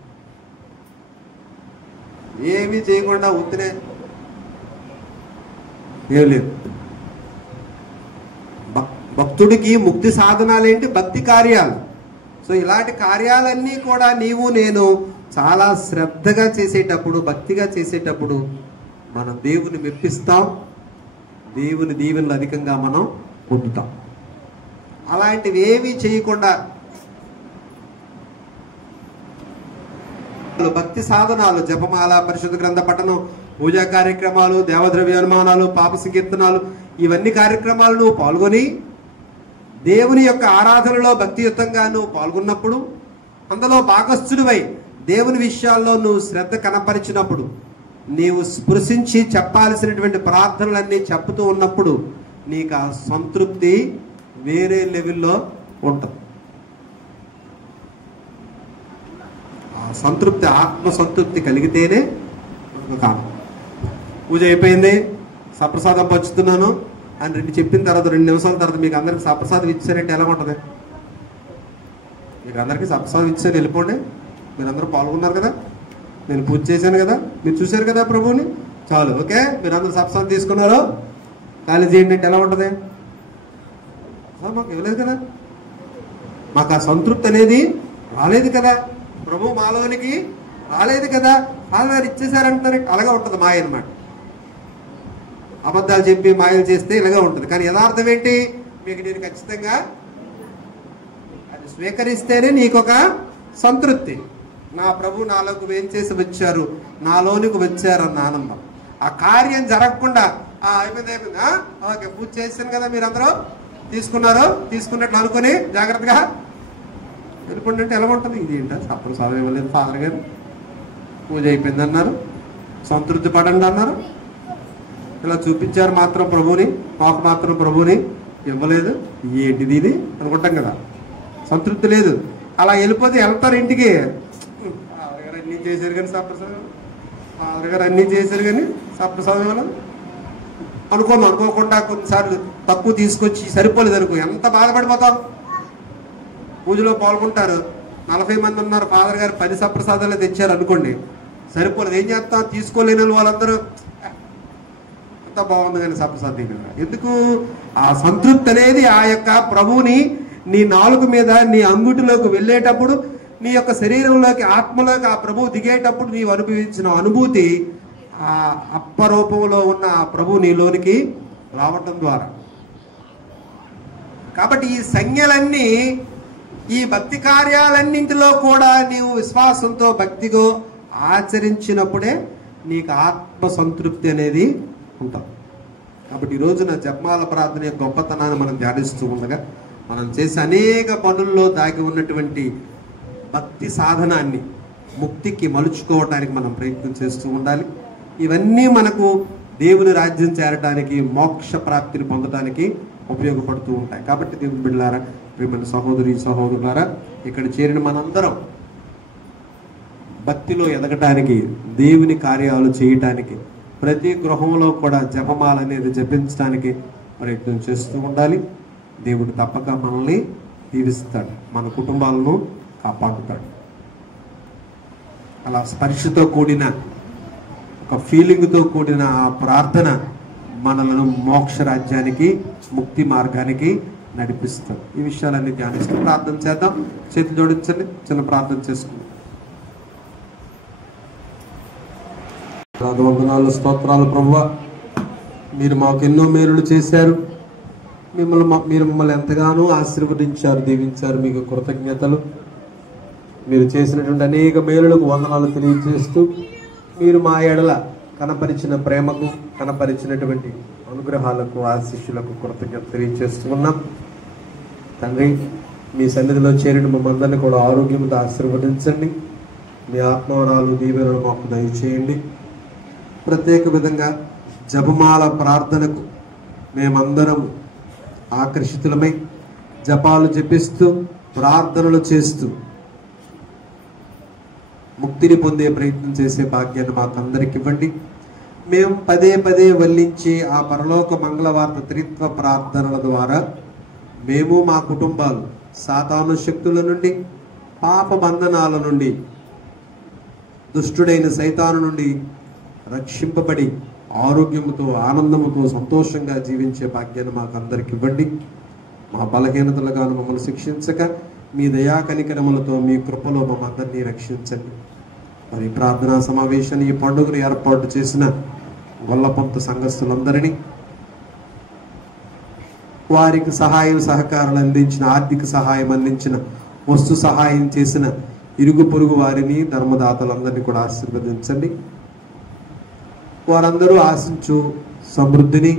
ఏమీ చేయకుండా ఉత్తినే ఏం లేదు. భక్తుడికి ముక్తి సాధనాలేంటి? భక్తి కార్యాలు. సో ఇలాంటి కార్యాలన్నీ కూడా నీవు నేను చాలా శ్రద్ధగా చేసేటప్పుడు, భక్తిగా చేసేటప్పుడు మనం దేవుని మెప్పిస్తాం, దేవుని దీవెనలు అధికంగా మనం పొందుతాం. అలాంటివి ఏమీ చేయకుండా భక్తి సాధనాలు, జపమాల, పరిశుద్ధ గ్రంథ పఠనం, పూజా కార్యక్రమాలు, దేవద్రవ్యమానాలు, పాప సంకీర్తనాలు, ఇవన్నీ కార్యక్రమాలు నువ్వు పాల్గొని దేవుని యొక్క ఆరాధనలో భక్తియుతంగా నువ్వు పాల్గొన్నప్పుడు, అందులో భాగస్థుడివై దేవుని విషయాల్లో నువ్వు శ్రద్ధ కనపరిచినప్పుడు, నీవు స్పృశించి చెప్పాల్సినటువంటి ప్రార్థనలన్నీ చెప్పుతూ ఉన్నప్పుడు నీకు ఆ సంతృప్తి వేరే లెవెల్లో ఉంటుంది. ఆ సంతృప్తి, ఆత్మ సంతృప్తి కలిగితేనే కాదు. పూజ అయిపోయింది, సప్రసాదం పంచుతున్నాను అని చెప్పిన తర్వాత 2 నిమిషాల తర్వాత మీకు అందరికి సప్రసాదం ఇచ్చారంటే ఎలా ఉంటుంది? మీకు అందరికీ సప్రసాదం ఇచ్చారు, వెళ్ళిపోండి, మీరందరూ పాల్గొన్నారు కదా, నేను పూజ చేశాను కదా, మీరు చూశారు కదా ప్రభువుని, చాలు, ఓకే, మీరందరూ సప్రసాదం తీసుకున్నారు, ఖాళీ చేయండి అంటే ఎలా ఉంటుంది? మాకు ఇవ్వలేదు కదా, మాకు ఆ సంతృప్తి అనేది రాలేదు కదా. ప్రభు మాలోనికి రాలేదు కదా, ఫాదర్ గారు ఇచ్చేసారంటున్నారు. అలాగే ఉంటుంది మాయ అనమాట. అబద్ధాలు చెప్పి మాయలు చేస్తే ఇలాగే ఉంటుంది. కానీ యథార్థం ఏంటి? మీకు నేను ఖచ్చితంగా అది స్వీకరిస్తేనే నీకొక సంతృప్తి. నా ప్రభు నాలోకి వేం చేసి వచ్చారు, నాలోనికి వచ్చారన్న ఆనందం. ఆ కార్యం జరగకుండా అయిపోయింది ఓకే పూజ చేశాను కదా, మీరు అందరూ తీసుకున్నట్లు అనుకుని జాగ్రత్తగా వెళ్ళుకుంటుంటే ఎలా ఉంటుంది? ఇది ఏంటో అప్పుడు చదువు ఇవ్వలేదు ఫాదర్ గారు, పూజ అయిపోయింది అన్నారు, సంతృప్తి పడండి అన్నారు, ఇలా చూపించారు మాత్రం ప్రభుని, మాకు మాత్రం ప్రభుని ఇవ్వలేదు, ఏంటిది ఇది అనుకుంటాం కదా, సంతృప్తి లేదు. అలా వెళ్ళిపోతే వెళ్తారు ఇంటికి, ఫాదర్ గారు అన్నీ చేశారు కానీ సప్రసాదం, ఫాదర్ గారు అన్నీ చేశారు కానీ సప్రసాదం ఇవ్వలేదు అనుకోకుండా కొన్నిసార్లు తక్కువ తీసుకొచ్చి సరిపోలేదు అనుకో, ఎంత బాధపడిపోతాం. పూజలో పాల్గొంటారు, 40 మంది ఉన్నారు, ఫాదర్ గారు 10 సప్రసాదాలు తెచ్చారు అనుకోండి, సరిపోలేదు. ఏం చేస్తాం? తీసుకోలేని వాళ్ళందరూ అంత బాగుంది కానీ సప్రసాదం ఎందుకు? ఆ సంతృప్తి అనేది ఆ యొక్క ప్రభువుని నీ నాలుగు మీద, నీ అంగుటిలోకి వెళ్ళేటప్పుడు, నీ యొక్క శరీరంలోకి, ఆత్మలోకి ఆ ప్రభువు దిగేటప్పుడు నీవు అనుభవించిన అనుభూతి, ఆ అప్పరూపంలో ఉన్న ఆ ప్రభు నీలోనికి రావటం ద్వారా. కాబట్టి ఈ సంజ్ఞలన్నీ, ఈ భక్తి కార్యాలన్నింటిలో కూడా నీవు విశ్వాసంతో భక్తిగా ఆచరించినప్పుడే నీకు ఆత్మ సంతృప్తి అనేది ఉంటుంది. కాబట్టి ఈ రోజున జపమాల ప్రార్థన యొక్క గొప్పతనాన్ని మనం ధ్యానిస్తూ ఉండగా, మనం చేసే అనేక పనుల్లో దాగి ఉన్నటువంటి భక్తి సాధనాన్ని ముక్తికి మలుచుకోవటానికి మనం ప్రయత్నం చేస్తూ ఉండాలి. ఇవన్నీ మనకు దేవుని రాజ్యం చేరటానికి, మోక్ష ప్రాప్తిని పొందడానికి ఉపయోగపడుతూ ఉంటాయి. కాబట్టి దేవుని బిడ్డలారా, ప్రియమైన సహోదరులారా, ఇక్కడ చేరిన మనందరం భక్తిలో ఎదగటానికి, దేవుని కార్యాలు చేయటానికి, ప్రతి గృహంలో కూడా జపమాల అనేది జపించడానికి ప్రయత్నం చేస్తూ ఉండాలి. దేవుడు తప్పక మనల్ని దీవిస్తాడు, మన కుటుంబాలను కాపాడుతాడు. అలా స్పర్శతో కూడిన, ఒక ఫీలింగ్తో కూడిన ఆ ప్రార్థన మనలను మోక్ష రాజ్యానికి, ముక్తి మార్గానికి నడిపిస్తాం. ఈ విషయాలన్నీ ధ్యానిస్తూ ప్రార్థన చేద్దాం. చేతులు జోడించండి, చిన్న ప్రార్థన చేసుకుందాం. వందనాలు, స్తోత్రాలు ప్రభువా. మీరు మాకు ఎన్నో మేలులు చేశారు. మీరు మమ్మల్ని ఎంతగానో ఆశీర్వదించారు, దీవించారు. మీకు కృతజ్ఞతలు. మీరు చేసినటువంటి అనేక మేలులకు వందనాలు తెలియజేస్తూ, మీరు మా ఎడల కనపరిచిన ప్రేమకు, కనపరిచినటువంటి అనుగ్రహాలకు, ఆశీస్సులకు కృతజ్ఞత తెలియజేస్తూ ఉన్నాం. తండ్రి, మీ సన్నిధిలో చేరిన మమ్మందరినీ కూడా ఆరోగ్యంతో ఆశీర్వదించండి. మీ ఆత్మవరాలు, దీవెనలు మాకు దయచేయండి. ప్రత్యేక విధంగా జపమాల ప్రార్థనకు మేమందరం ఆకర్షితులమై జపాలు జపిస్తూ, ప్రార్థనలు చేస్తూ ముక్తిని పొందే ప్రయత్నం చేసే భాగ్యాన్ని మాకు అందరికి ఇవ్వండి. మేము పదే పదే వల్లించి ఆ పరలోక మంగళవార్త త్రిత్వ ప్రార్థనల ద్వారా మేము, మా కుటుంబాలు సాతాను శక్తుల నుండి, పాప బంధనాల నుండి, దుష్టుడైన సైతాను నుండి రక్షింపబడి ఆరోగ్యముతో, ఆనందముతో, సంతోషంగా జీవించే భాగ్యాన్ని మాకు అందరికి ఇవ్వండి. మా బలహీనతలుగాను మమ్మల్ని శిక్షించక, మీ దయా కనికరములతో, మీ కృపలో మమ్మందరినీ రక్షించండి. మరి ప్రార్థనా సమావేశాన్ని, ఈ పండుగను ఏర్పాటు చేసిన గొల్లపంత సంఘస్థులందరినీ, వారికి సహాయం సహకారాలు అందించిన, ఆర్థిక సహాయం అందించిన, వస్తు సహాయం చేసిన ఇరుగు పొరుగు వారిని, ధర్మదాతలందరినీ కూడా ఆశీర్వదించండి. వారందరూ ఆశించు సమృద్ధిని,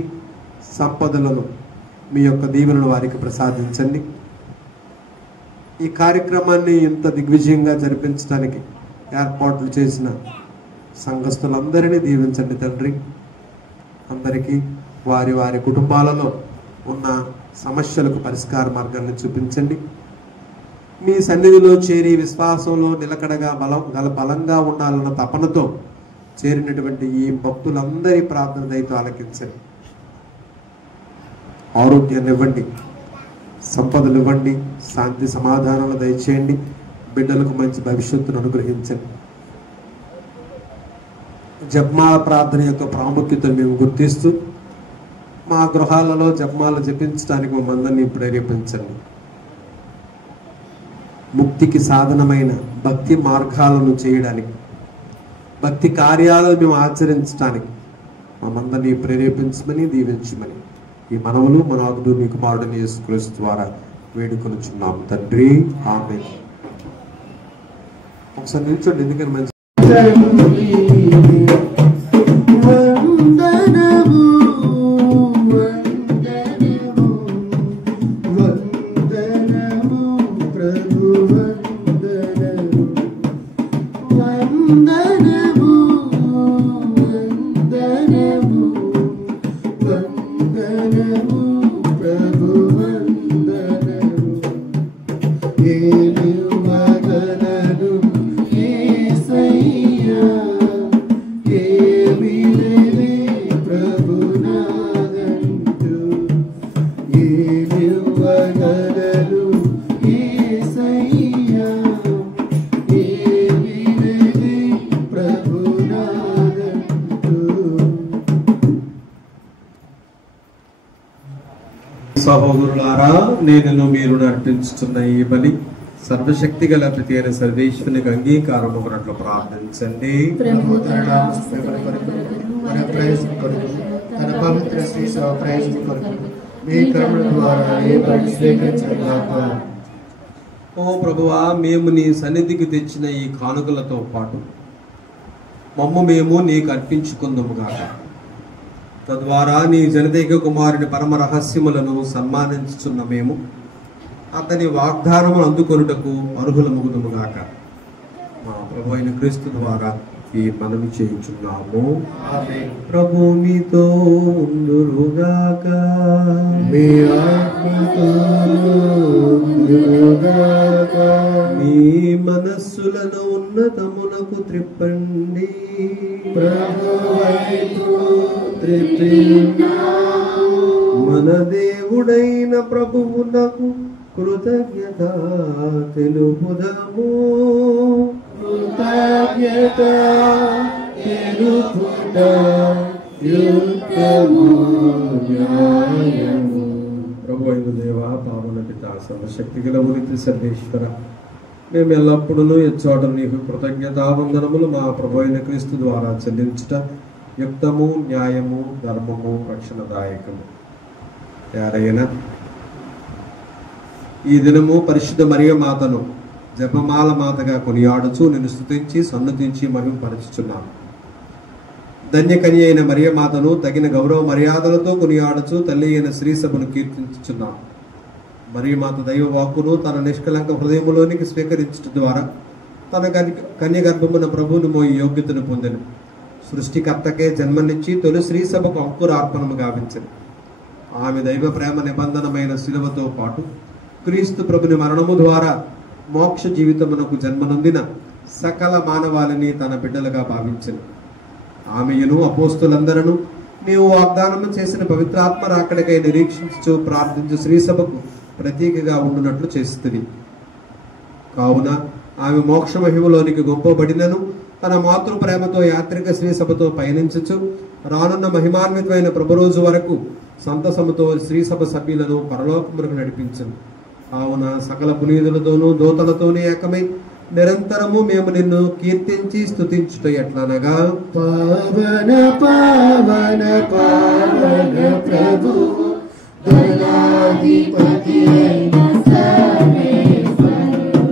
సంపదలను, మీ యొక్క దీవెనలు వారికి ప్రసాదించండి. ఈ కార్యక్రమాన్ని ఇంత దిగ్విజయంగా జరిపించడానికి ఏర్పాట్లు చేసిన సంఘస్థులందరినీ దీవించండి తండ్రి. అందరికీ వారి వారి కుటుంబాలలో ఉన్న సమస్యలకు పరిష్కార మార్గాన్ని చూపించండి. మీ సన్నిధిలో చేరి విశ్వాసంలో నిలకడగా బలంగా ఉండాలన్న తపనతో చేరినటువంటి ఈ భక్తులందరి ప్రార్థన దయతో ఆలకించండి. ఆరోగ్యాన్ని ఇవ్వండి, సంపదలు ఇవ్వండి, శాంతి సమాధానాలు దయచేయండి. బిడ్డలకు మంచి భవిష్యత్తును అనుగ్రహించండి. జపమాల ప్రార్థన యొక్క ప్రాముఖ్యతను మేము గుర్తిస్తూ, మా గృహాలలో జపమాల జపించడానికి మమ్మందరినీ ప్రేరేపించండి. ముక్తికి సాధనమైన భక్తి మార్గాలను చేయడానికి భక్తి కార్యాలను మేము ఆచరించడానికి మమ్మందరినీ ప్రేరేపించమని దీవించమని ఈ మనవులు మనాదుడు మీ కుమారుడిని యేసుక్రీస్తు ద్వారా వేడుకొనుచున్నాం తండ్రి. ఆమేన్. ఒకసారి నిల్చోండి, ఎందుకని మంచి సహోదరులారా, నేను మీరు నర్పించుతున్న ఈ బలి సర్వశక్తి గల ప్రతి అయిన సర్వేశ్వరునికి అంగీకారమునట్లు ప్రార్థించండి. తన పవిత్ర శ్రీ సభ ప్రయోజనం కొరకు మీ కరుణ ద్వారా ఏ బలి స్వీకరించగాక. ఓ ప్రభువా, మేము నీ సన్నిధికి తెచ్చిన ఈ కానుకలతో పాటు మేము నీకు అర్పించుకుందాము గాక. తద్వారా నీ జనదైక కుమారుని పరమ రహస్యములను సన్మానించుచున్న మేము అతని వాగ్దానము అందుకొనుటకు అర్హులమగుదుము గాక. మా ప్రభు అయిన క్రీస్తు ద్వారా ఈ మనవి చేయుచున్నాము. ప్రభు మీతో ఉండురుగాక. మీ ఆత్మతోను ఉండురుగాక. మీ మనస్సులను ఉన్నతమునకు త్రిప్పండి. ప్రభువైపు త్రిప్పి మన దేవుడైన ప్రభువునకు కృతజ్ఞత తెలుపుదము. కృతజ్ఞత తెలుపుట యుక్తము న్యాయము. ప్రభు అయిన దేవా, పావన పిత, సర్వశక్తి గల ఉనికి సర్వేశ్వర, మేము ఎల్లప్పుడూ ఎచ్చోట నీకు కృతజ్ఞతావందనములు మా ప్రభు అయిన క్రీస్తు ద్వారా చెల్లించుట యుక్తము, న్యాయము, ధర్మము, రక్షణదాయకము. యారైనా ఈ దినము పరిశుద్ధ మరియ మాతను జపమాల మాతగా కొనియాడుచు నిన్ను స్తుతించి సన్నుతించి మహిమపరచుచున్నాను. ధన్యకన్య అయిన మరియ మాతను తగిన గౌరవ మర్యాదలతో కొనియాడుచు తల్లి అయిన శ్రీ సభను కీర్తించుచున్నాను. మరియమాత దైవ వాక్కును తన నిష్కలంక హృదయములోనికి స్వీకరించడం ద్వారా తన కన్య గర్భమున ప్రభువును మోయి యోగ్యతను పొందెను. సృష్టికర్తకే జన్మనిచ్చి తొలి శ్రీ సభకు అంకురార్పణము గావించెను. ఆమె దైవ ప్రేమ నిబంధనమైన శిలువతో పాటు క్రీస్తు ప్రభుని మరణము ద్వారా మోక్ష జీవితమునకు జన్మనొందిన సకల మానవాళిని తన బిడ్డలుగా భావించెను. ఆమెయును అపోస్తులందరూ నీవు వాగ్దానము చేసిన పవిత్రాత్మ రాకడకై నిరీక్షించు ప్రార్థించు శ్రీ సభకు ప్రతీకగా ఉండునట్లు చేస్తుంది. కావున ఆమె మోక్ష మహిమలోనికి గొప్పబడినను తన మాతృ ప్రేమతో యాత్రిక శ్రీ సభతో పయనించచ్చు రానున్న మహిమాన్వితమైన ప్రభు రోజు వరకు సంతసముతో శ్రీ సభ సభ్యులను పరలోకములకు నడిపించను. కావున సకల పునీతులతోనూ దూతలతోనే ఏకమై నిరంతరము మేము నిన్ను కీర్తించి స్తుతించుట ఎట్లనగా, పావన పావన పావన ప్రభు దయాధిపతి అయిన సర్వేశ్వరుడు.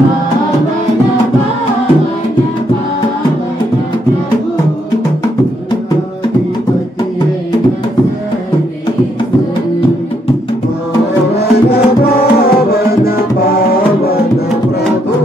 పావన పావన పావన ప్రభు దయాధిపతి అయిన సర్వేశ్వరుడు. పావన పావన పావన ప్రభు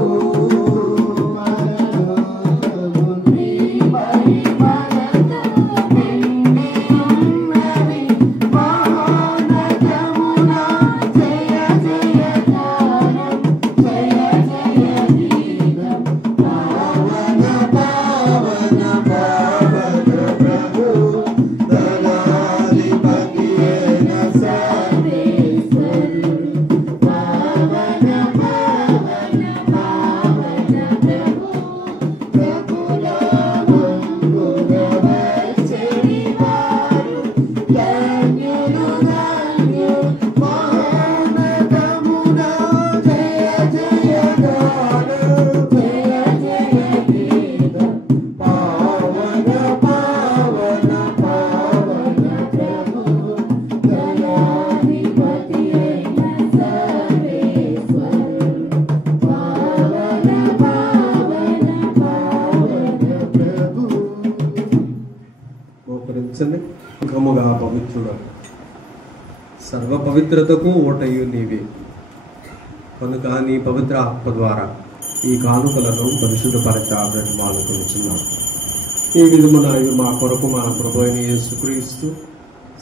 తలవంచండి. ముఖముగా పవిత్రుడు సర్వ పవిత్రతకు ఓటయు నీవే కనుక నీ పవిత్ర ఆత్మ ద్వారా ఈ కానుకలను పరిశుద్ధపరచాలని మానుకొనిచున్నాం. ఈ విధమున ఇవి మా కొరకు మా ప్రభు అయిన యేసుక్రీస్తు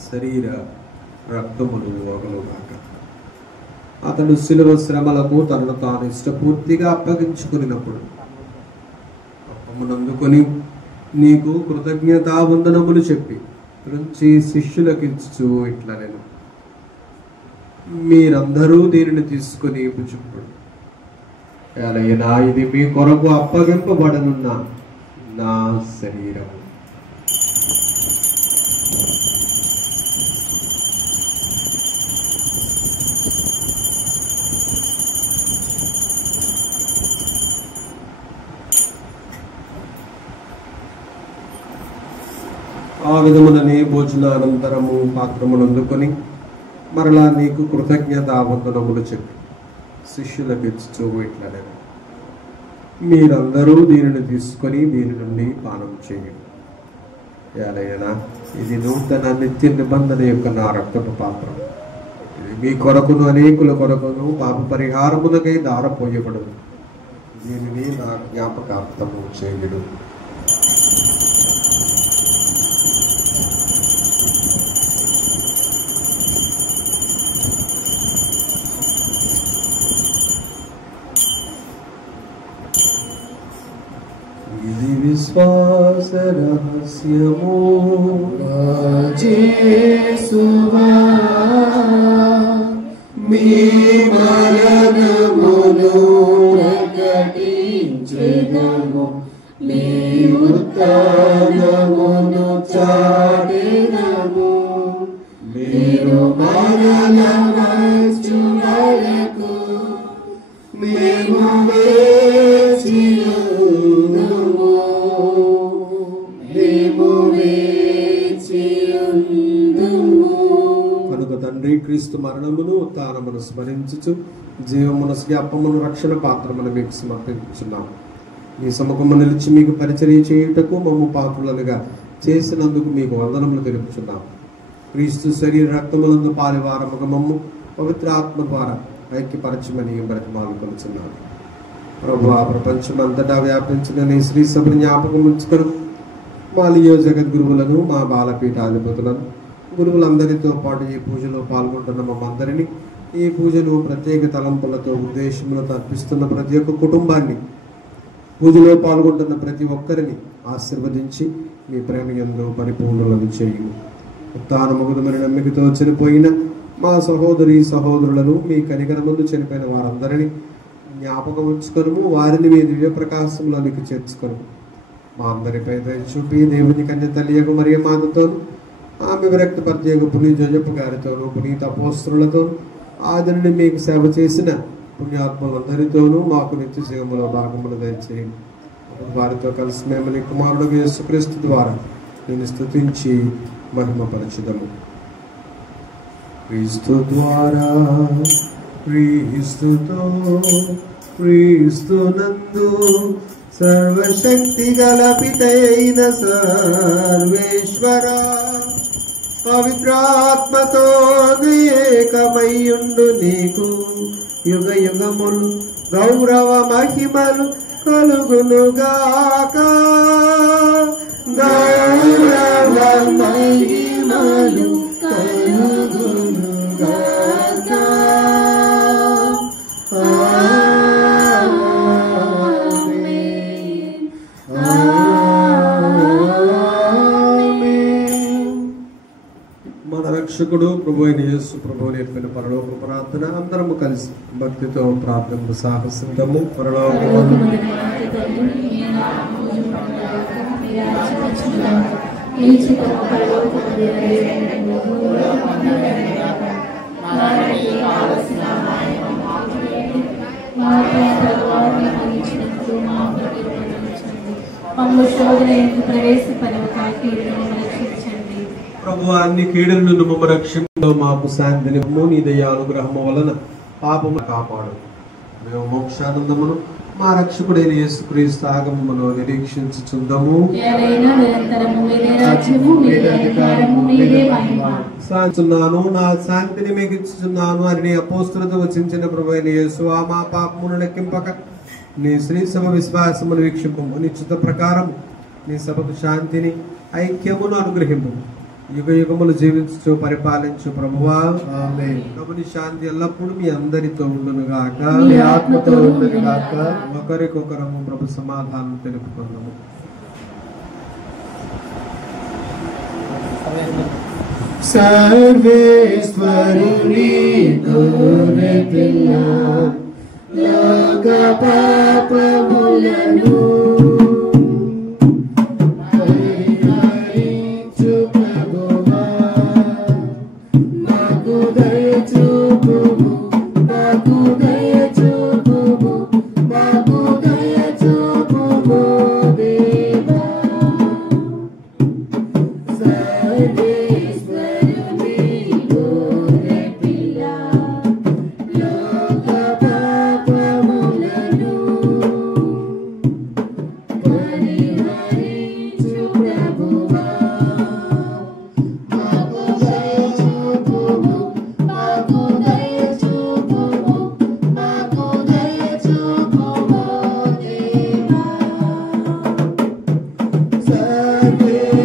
శరీర రక్తములు ఒకలుగాక. అతడు శిలువ శ్రమలకు తనను తాను ఇష్టపూర్తిగా అప్పగించుకున్నప్పుడు అప్పమునందుకొని నీకు కృతజ్ఞతావందనములు చెప్పి నుంచి శిష్యులకు ఇచ్చు ఇట్లా నేను మీరందరూ దీనిని తీసుకుని పుచ్చుకుడు. ఎలైనా ఇది మీ కొరకు అప్పగింపబడనున్న నా శరీరం. ఆ విధముననే భోజనానంతరము పాత్రమునందుకొని మరలా నీకు కృతజ్ఞతావందనములు చెప్పి శిష్యులకు ఇచ్చు ఇట్లా మీరందరూ దీనిని తీసుకొని దీని నుండి పానం చేయండి. ఎలైనా ఇది నూతన నిత్య నిబంధన యొక్క నా రక్తపు పాత్ర. ఇది మీ కొరకును అనేకుల కొరకును పాప పరిహారములకై దారపోయబడదు. దీనిని నా జ్ఞాపకార్థము చేయడు. ఇది విశ్వాస రహస్యము యేసువా మీ మరణమును ప్రకటించెదము, మీ ఉత్థానమును చాటెదము. మీరు మరల వచ్చు వరకు మేము వేచియుందుము, మేము వేచియుందుము. కనుక తండ్రి క్రీస్తు మరణమును ఉత్థానమును స్మరించుచు జీవమును జ్ఞాపమును రక్షణ పాత్రమును మీకు సమర్పించున్నాము. మీ సముఖము నిలిచి మీకు పరిచర్య చేయుటకు మమ్ము పాత్రులనుగా చేసినందుకు మీకు వందనములు తెలుపుచున్నాము. క్రీస్తు శరీర రక్తములందు పాలివారముగ మమ్ము పవిత్ర ఆత్మ ద్వారా ఐక్యపరచమని బ్రతిమాలుకొనుచున్నాను. ప్రభువా, ప్రపంచమంతటా వ్యాపించిన నీ శ్రీ సభను జ్ఞాపకం ఉంచుకొని మా లియో జగద్గురువులను, మా బాలపీఠాధిపతులను, గురువులందరితో పాటు ఈ పూజలో పాల్గొంటున్న మమ్మందరినీ, ఈ పూజను ప్రత్యేక తలంపులతో ఉద్దేశములతో అర్పిస్తున్న ప్రతి ఒక్క కుటుంబాన్ని, పూజలో పాల్గొంటున్న ప్రతి ఒక్కరిని ఆశీర్వదించి మీ ప్రేమ యందు పరిపూర్ణులను చేయు. ఉత్థానముగుదమని నమ్మికతో చనిపోయిన మా సహోదరి సహోదరులను, మీ కనికరమందు చనిపోయిన వారందరినీ జ్ఞాపకం ఉంచుకొనుము. వారిని మీ దివ్య ప్రకాశంలోనికి చేర్చుకొను. మా అందరిపై దయ చూపి దేవుని కన్య తల్లియగు మరియ మాతతోను, ఆమె విరక్త ప్రత్యేక పునీత జోజప్ప గారితోనూ, పునీత అపోస్తలులతోనూ, ఆదిని మీకు సేవ చేసిన పుణ్యాత్మలందరితోనూ మాకు నిత్య జీవములో భాగములు దయచేయండి. వారితో కలిసి మేము నీ కుమారుడు యేసుక్రీస్తు ద్వారా నేను స్తుతించి మహిమపరచుదము. క్రీస్తు ద్వారా, క్రీస్తుతో, క్రీస్తునందు సర్వశక్తి గల పితయైన సర్వేశ్వర పవిత్రాత్మతో ఏకమయ్యుండు నీకు యుగ యుగములు గౌరవ మహిమలు కలుగునుగాక. గౌరవ మహిమలు కలుగునుగాక. మన రక్షకుడు ప్రభు అయిన యేసు ప్రభువు నేర్పిన పరలోక ప్రార్థన అందరము కలిసి భక్తితో ప్రార్థనకు సాహసిద్దాము. ప్రభు అన్ని కీడుల నుండి మమ్మ రక్షించు, మాకు శాంతినివ్వము. నీ దయానుగ్రహము వలన పాపము కాపాడు. మేము మోక్షానందమును మా రక్షకుడైన యేసుక్రీస్తు ఆగమమును నిరీక్షించుచుందము. సాంచున్నాను, నా శాంతిని మీకు ఇచ్చుచున్నాను అని నీ అపోస్తులతో వచించిన ప్రభువైన యేసువా, మా పాపమును లెక్కింపక నీ శ్రీ సభ విశ్వాసమును వీక్షింపము. నిశ్చిత ప్రకారం నీ సభకు శాంతిని ఐక్యమును అనుగ్రహింపు. యుగ యుగములు జీవించు పరిపాలించు ప్రభువా, ఆమేన్. ప్రభుని శాంతి ఎల్లప్పుడూ మీ అందరితో ఉండును గాక, మీ ఆత్మతో ఉండును గాక. ఒకరికొకరము ప్రభు సమాధానం తెలుపుకుందాము. సర్వేశ్వరుని గొర్రె పిల్ల, లోక పాపములను పరిహరించు ప్రభువా, మాకు దయ చూపుము, మాకు దయ చూపుము, మాకు దయ చూపుము దేవా. సర్వేశ్వరుని గొర్రె పిల్ల, లోక పాపములను పరిహరించు ప్రభువా, మాకు దయ చూపుము, మాకు దయ చూపుము, మాకు దయ చూపుము దేవా.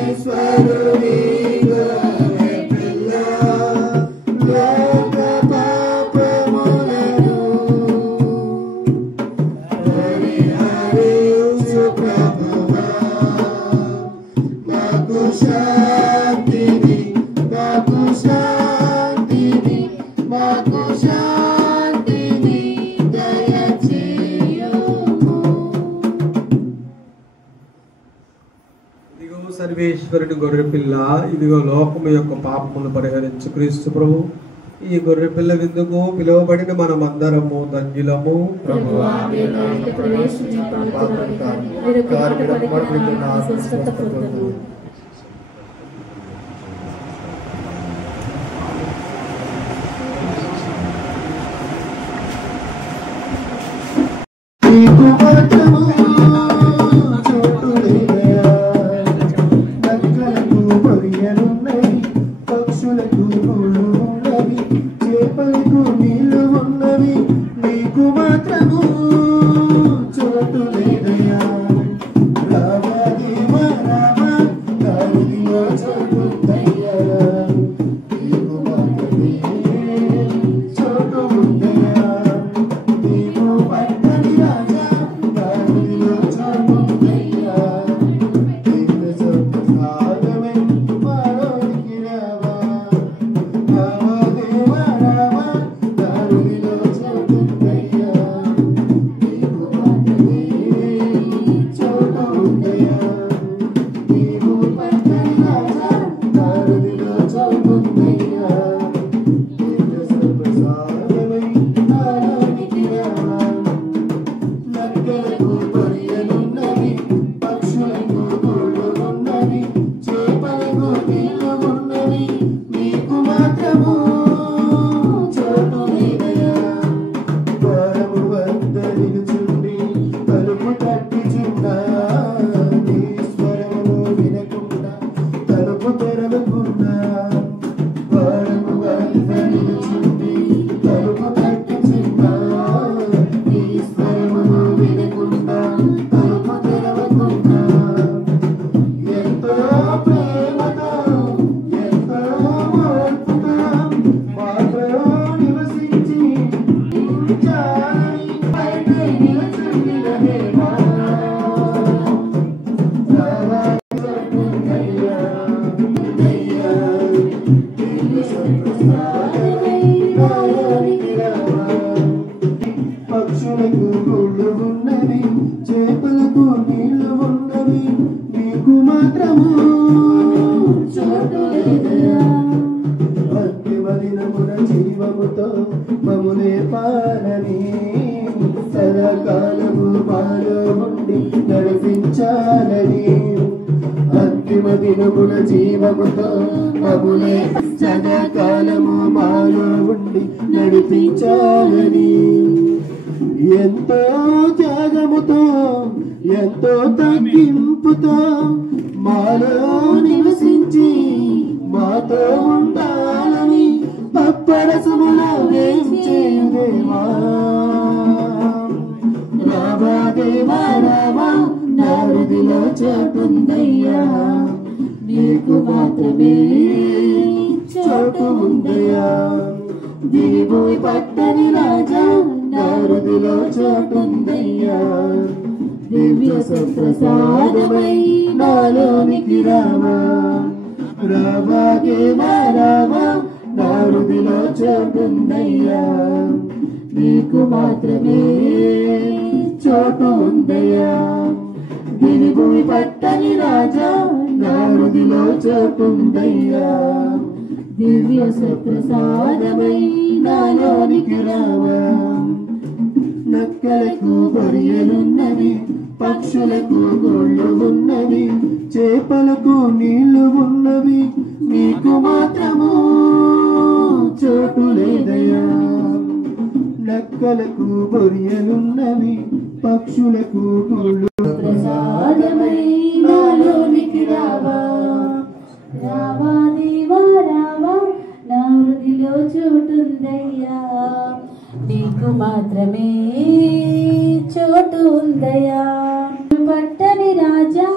సర్వేశ్వరుని గొర్రె పిల్ల, లోక పాపములను పరిహరించు ప్రభువా, మాకు శాంతిని, మాకు శాంతిని, మాకు శాంతిని దయచేయుము. ఇదిగో సర్వేశ్వరుని గొర్రె పిల్ల, ఇదిగో లోకము యొక్క పాపములు పరిహరించు క్రీస్తు ప్రభు. ఈ గొర్రె పిల్ల విందుకు పిలువబడిన మనమందరము ధన్యులము. ప్రభువా, మీరు నా ఇంట ప్రవేశించిన పాత్రుడను కాని, మీరు కారు పలికిన నా స్వస్థత పొందును. నీకు మాత్రము చోటు లేదయా, నక్కలకు పొరియలున్నవి, పక్షులకు గూళ్ళు ఉన్నవి, చేపలకు నీళ్లు ఉన్నవి, నీకు మాత్రము చోటు లేదయా. రామా దేవా రామా, దారిలో చోటుందయ్యా, నీకు మాత్రమే చోటు ఉందయ్యా. నీవు పట్టని రాజా, దారిలో చోటుందయ్యా. నీకు చోటు సాగమై మాలోనికి రావా, రామా దేవా రామా, దారిలో చోటుందయ్యా. నీకు మాత్రమే చోటు ఉందయ్యా. నీవు పట్టని రాజా, దారిలో చోటుందయ్యా. నీకు చోటు సాగమై మాలోనికి రావా. నక్కలకు పొరియలున్నవి, పక్షులకు గూళ్ళు ఉన్నవి, చేపలకు నీళ్లు ఉన్నవి, నీకు మాత్రము చోటు లేదయా. ద్వారము వద్ద నిలుచుండి తలుపు తట్టుచున్నా, నీ స్వరమును వినకుండా తలుపు తెరవకుండా. ద్వారము వద్ద నిలుచుండి తలుపు తట్టుచున్నా, నీ స్వరమును వినకుండా తలుపు తెరవకుండా. ఎంతో ప్రేమతో, ఎంతో ఓర్పుతో మాతో నివసించి చాలని పైకి నిలుచుండిన దేవా. రావా చోటుందయ్యా, దయ్యా, నీకు సంతోషాలై నాలోనికి రావా. పక్షులకు గూళ్ళు ఉన్నవి, చేపలకు నీళ్లు ఉన్నవి, నీకు మాత్రము చోటు లేదయా. అంతిమ దినమున జీవముతో మమ్మునే పాలని, సదాకాలము మాలో ఉండి నడిపించాలని. అంతిమ దినమున జీవముతో మమ్మునే సదాకాలము మాలో ఉండి నడిపించాలని. ఎంతో త్యాగముతో ఎంతో తగ్గింపుతో మాలో నివసించి మాతో ఉండాలని పప్పరసములో వేయించేదేవా రావా దేవా రావా నా హృదిలో చోటుందయ్యా నీకు మాత్రమే చోటు ఉందయ్యా దివిభూమి పట్టని రాజా నా హృదిలో చోటుందయ్యా దివ్య సత్ప్రసాదమై నాలోనికి రావా రావా దేవా రావా నా హృదిలో చోటుందయ్యా నీకు మాత్రమే చోటు ఉందయ్యా దివిభూమి పట్టని రాజా నా హృదిలో చోటుందయ్యా దివ్య సత్ప్రసాదమై నాలోనికి రావా నక్కలకు గొర్రెలున్నవి పక్షులకు గోళ్ళు ఉన్నవి చేపలకు నీళ్లు ఉన్నవి నీకు మాత్రము చోటు లేదయ్యా నక్కలకు గొర్రెలున్నవి పక్షులకు గోళ్ళు ప్రసాదమై నాలోనికి రావా రావా దేవా రావా నా హృదిలో చోటుందయ్యా నీకు మాత్రమే చోటు ఉందయ్యా పట్టని రాజా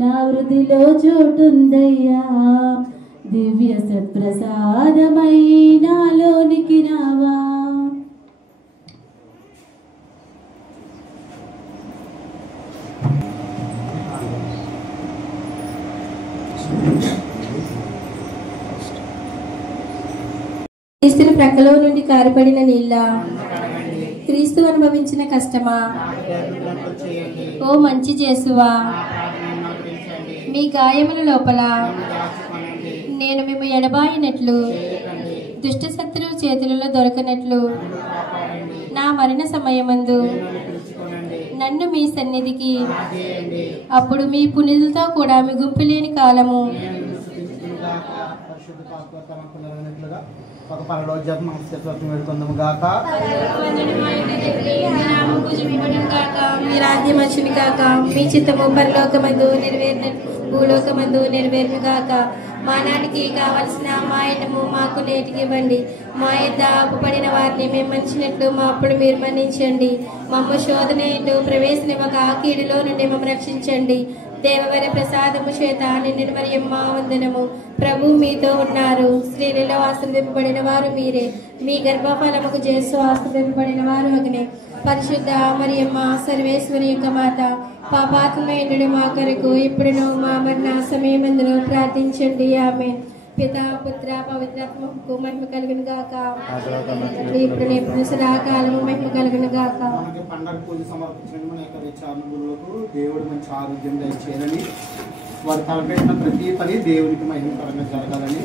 నా హృదిలో చోటుందయ్యా దివ్య సత్ప్రసాదమై నాలోనికి రావా క్రీస్తుని ప్రక్కలో నుండి కారిపడిన నీళ్ళ క్రీస్తు అనుభవించిన కష్టమా ఓ మంచి చేసువా మీ గాయముల లోపల నేను మేము ఎడబాయినట్లు దుష్ట శత్రువు చేతులలో దొరకనట్లు నా మరణ సమయమందు నన్ను మీ సన్నిధికి అప్పుడు మీ పునిదులతో కూడా మీ గుంపు లేని కాలము ఒక పరలో జపం మనసు వేడుకుందాము గాక మీ రాజ్యమర్చుని కాక మీ చిత్తము పరలోకమందు నెరవేరినట్లు భూలోకమందు నెరవేరును గాక మానానికి కావలసిన మా ఎండము మాకు నేటికి ఇవ్వండి మా యొద్ద అప్పుపడిన వారిని మేము మన్నించినట్లు మా అప్పుడు మీరు మన్నించండి మమ్మ శోధన ఎందు ప్రవేశనివ్వక ఆ కీడులో నుండి మమ్మ రక్షించండి దేవవర ప్రసాదము చేత నిండిన మరియమ్మ వందనము ప్రభు మీతో ఉన్నారు స్త్రీలలో ఆశీర్వదింపబడిన వారు మీరే మీ గర్భఫలముకు చేస్తూ ఆశీర్వదింపబడిన వారు అగ్ని పరిశుద్ధ మరియమ్మ సర్వేశ్వరి యొక్క మాత పాపాత్మయుడు మా కొరకు ఇప్పుడును మా మరణ సమయమందును ప్రార్థించండి ఆమె పితా పుత్ర పవిత్రాత్మకు మహిమ కలుగును గాక ఇప్పుడు ఎప్పుడు సదాకాలము మహిమ కలుగును గాక మనకి పండగ పూజ సమర్పించడం మన యొక్క విచారణలకు దేవుడు మంచి ఆరోగ్యం దయచేయాలని వారు తలపెట్టిన ప్రతి పని దేవునికి మహిమకరంగా జరగాలని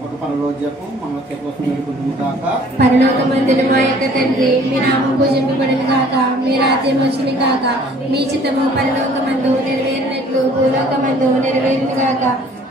ఒక పరలో జపం మనకి కోసం వేడుకుంటుంది కాక పరలోకమందున మా యొక్క తండ్రి మీ నామం పూజింపబడును గాక మీ రాజ్యం వచ్చును గాక మీ చిత్తము పరలోకమందు నెరవేరినట్లు భూలోకమందు నెరవేరును గాక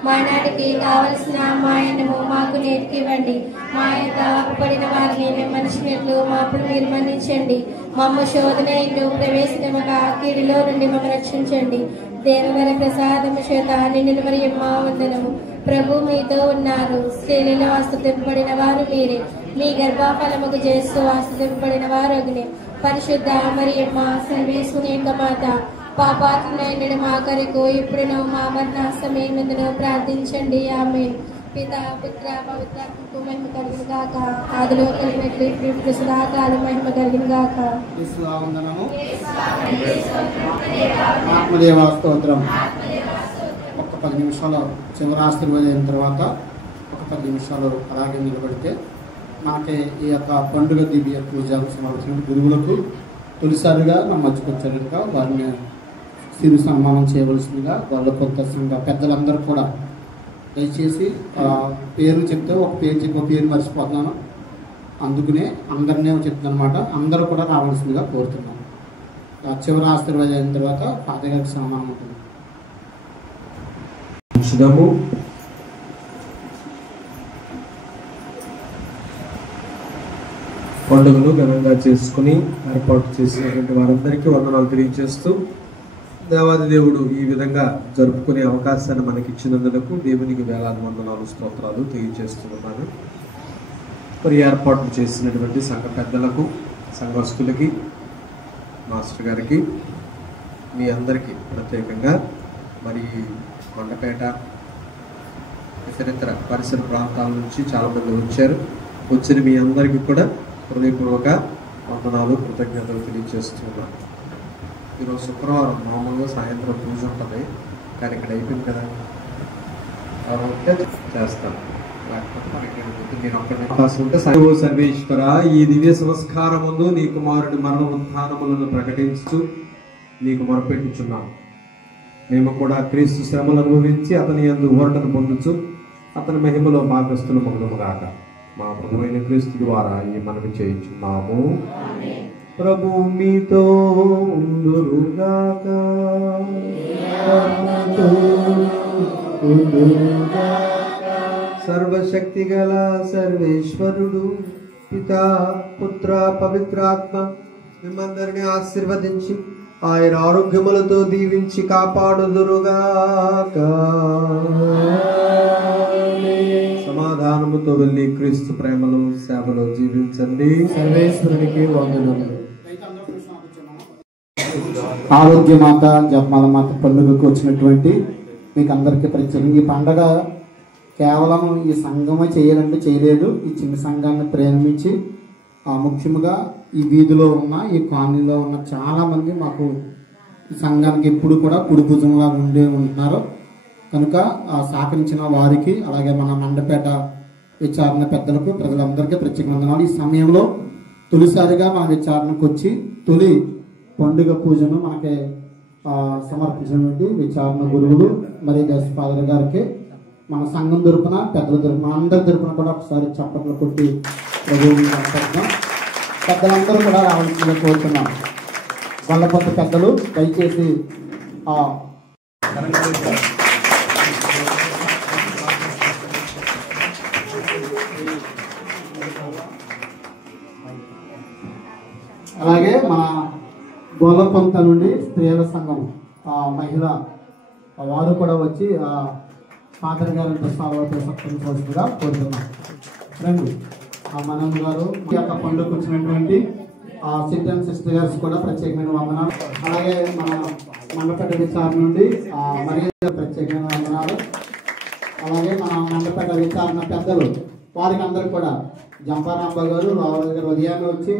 మా నాటికి కావలసిన మా ఎండము మాకు నేటికి ఇవ్వండి మా యొక్క అప్పుపడిన వారిని మేము మనిషినట్లు మా అప్పుడు మీరు మన్నించండి మమ్మ శోధన ఎందు ప్రవేశించమక కీడులో నుండి మమ్మ రక్షించండి దేవవర ప్రసాదము చేత నిండిన మరియమ్మ వందనము ప్రభు మీతో ఉన్నారు స్త్రీలలో ఆస్తుతింపబడిన వారు మీరే మీ గర్భఫలముకు చేస్తూ ఆస్తుతింపబడిన వారు అగ్ని పరిశుద్ధ మరియమ్మ సర్వేశ్వరి యొక్క మాత పాపాత్ములైన మా కొరకు ఇప్పుడు మా మరణ సమయమందును ప్రార్థించండి ఆమె పితా పుత్ర పవిత్రాత్మకు మహిమ కలుగును గాక ఆదిలో కలిగినట్లు ఇప్పుడు సదాకాలం మహిమ కలుగును గాక వందనము ఆత్మదేవ స్తోత్రం ఒక 10 నిమిషాలు చివరి ఆశీర్వాదం తర్వాత ఒక 10 నిమిషాలు అలాగే నిలబడితే మనకి ఈ యొక్క పండుగ దివ్య పూజలు సమర్పించిన గురువులకు తొలిసారిగా నా మధ్యకు వచ్చారుగా వారిని సిరు సన్మానం చేయవలసిందిగా వాళ్ళ కొత్త సంఘ పెద్దలందరూ కూడా దయచేసి పేరు చెప్తే ఒక పేరు మర్చిపోతున్నాను అందుకనే అందరినీ చెప్తాను అనమాట అందరూ కూడా రావాల్సిందిగా కోరుతున్నాను చివరి ఆశీర్వాదం అయిన తర్వాత పాదగారికి సన్మానం ఉంటుంది పండుగను ఘనంగా చేసుకుని ఏర్పాటు చేసినటువంటి వారందరికీ వందనాలు తెలియజేస్తూ దేవాది దేవుడు ఈ విధంగా జరుపుకునే అవకాశాన్ని మనకి ఇచ్చినందుకు దేవునికి వేలాది వందనాలు స్తోత్రాలు తెలియజేస్తున్నాను. మరి ఏర్పాట్లు చేసినటువంటి సంఘ పెద్దలకు, సంఘస్థులకి, మాస్టర్ గారికి, మీ అందరికీ ప్రత్యేకంగా మరి మండపేట ఇతరితర పరిసర ప్రాంతాల నుంచి చాలామంది వచ్చారు. వచ్చిన మీ అందరికీ కూడా హృదయపూర్వక వందనాలు, కృతజ్ఞతలు తెలియజేస్తున్నాను. ఈరోజు శుక్రవారం మామూలుగా సాయంత్రం పూజ ఉంటుంది, కానీ ఇక్కడ అయిపోయింది కదా, కాబట్టి చేస్తాను. సర్వేశ్వర, ఈ దివ్య సంస్కారం ముందు నీ కుమారుడి మరణ ఉత్థానములను ప్రకటించు నీకు మొరపెట్టుచున్నాం. మేము కూడా క్రీస్తు శ్రమలు అనుభవించి అతని యందు ఊరటను పొందుచు అతని మహిమలో భాగస్థులు మొదలుగాక మా ప్రభువైన క్రీస్తు ద్వారా ఈ మనవి చేయించున్నాము. ప్రభు మీతో ఉండురుగాక. సర్వశక్తి గల సర్వేశ్వరుడు పితా, పుత్ర, పవిత్రాత్మ మిమ్మందరిని ఆశీర్వదించి ఆయన ఆరోగ్యములతో దీవించి కాపాడుదురుగాక. సమాధానముతో వెళ్ళి క్రీస్తు ప్రేమలో సేవలో జీవించండి. సర్వేశ్వరునికి వందనములు. ఆరోగ్యమాత జపమాల మాత పండుగకు వచ్చినటువంటి మీకు అందరికీ ప్రత్యేకంగా ఈ పండగ కేవలం ఈ సంఘమే చేయాలంటే చేయలేదు. ఈ చిన్న సంఘాన్ని ప్రేమించి ముఖ్యంగా ఈ వీధిలో ఉన్న, ఈ కాలనీలో ఉన్న చాలా మంది మాకు ఈ సంఘానికి ఎప్పుడు కూడా కుడి భుజంలా ఉంటున్నారు. కనుక సహకరించిన వారికి, అలాగే మన మండపేట విచారణ పెద్దలకు, ప్రజలందరికీ ప్రత్యేక వందనాలు. ఈ సమయంలో తొలిసారిగా మన విచారణకు వచ్చి తొలి పండుగ పూజను మనకి సమర్పించినటువంటి విచారణ గురువులు మరి దశ ఫాదర్ గారికి మన సంఘం తరపున, పెద్దల తరపున, అందరి తరపున కూడా ఒకసారి చప్పట్లు కొట్టి ప్రభువుని సంపర్కం. పెద్దలందరూ కూడా రావాల్సిందిగా కోరుతున్నాం. గొల్లపొత్త పెద్దలు దయచేసి అలాగే మన గొల్లపొంత నుండి స్త్రీల సంఘం మహిళ వారు కూడా వచ్చి ఫాదర్ గారితో సాల్వతో సత్కరించవలసిందిగా కోరుతున్నాం. రండి. మనమ్మ గారు ఈ యొక్క పండుగకు వచ్చినటువంటి సిస్టర్ సిస్టర్ గారు కూడా ప్రత్యేకమైన వందనాలు. అలాగే మన మండపేట విచారణ నుండి మరియు ప్రత్యేకమైన వందనాలు. అలాగే మన మండపేట విచారణ పెద్దలు వారికి అందరూ కూడా జంపారాంబ గారు, రావు గారు ఉదయాన్నే వచ్చి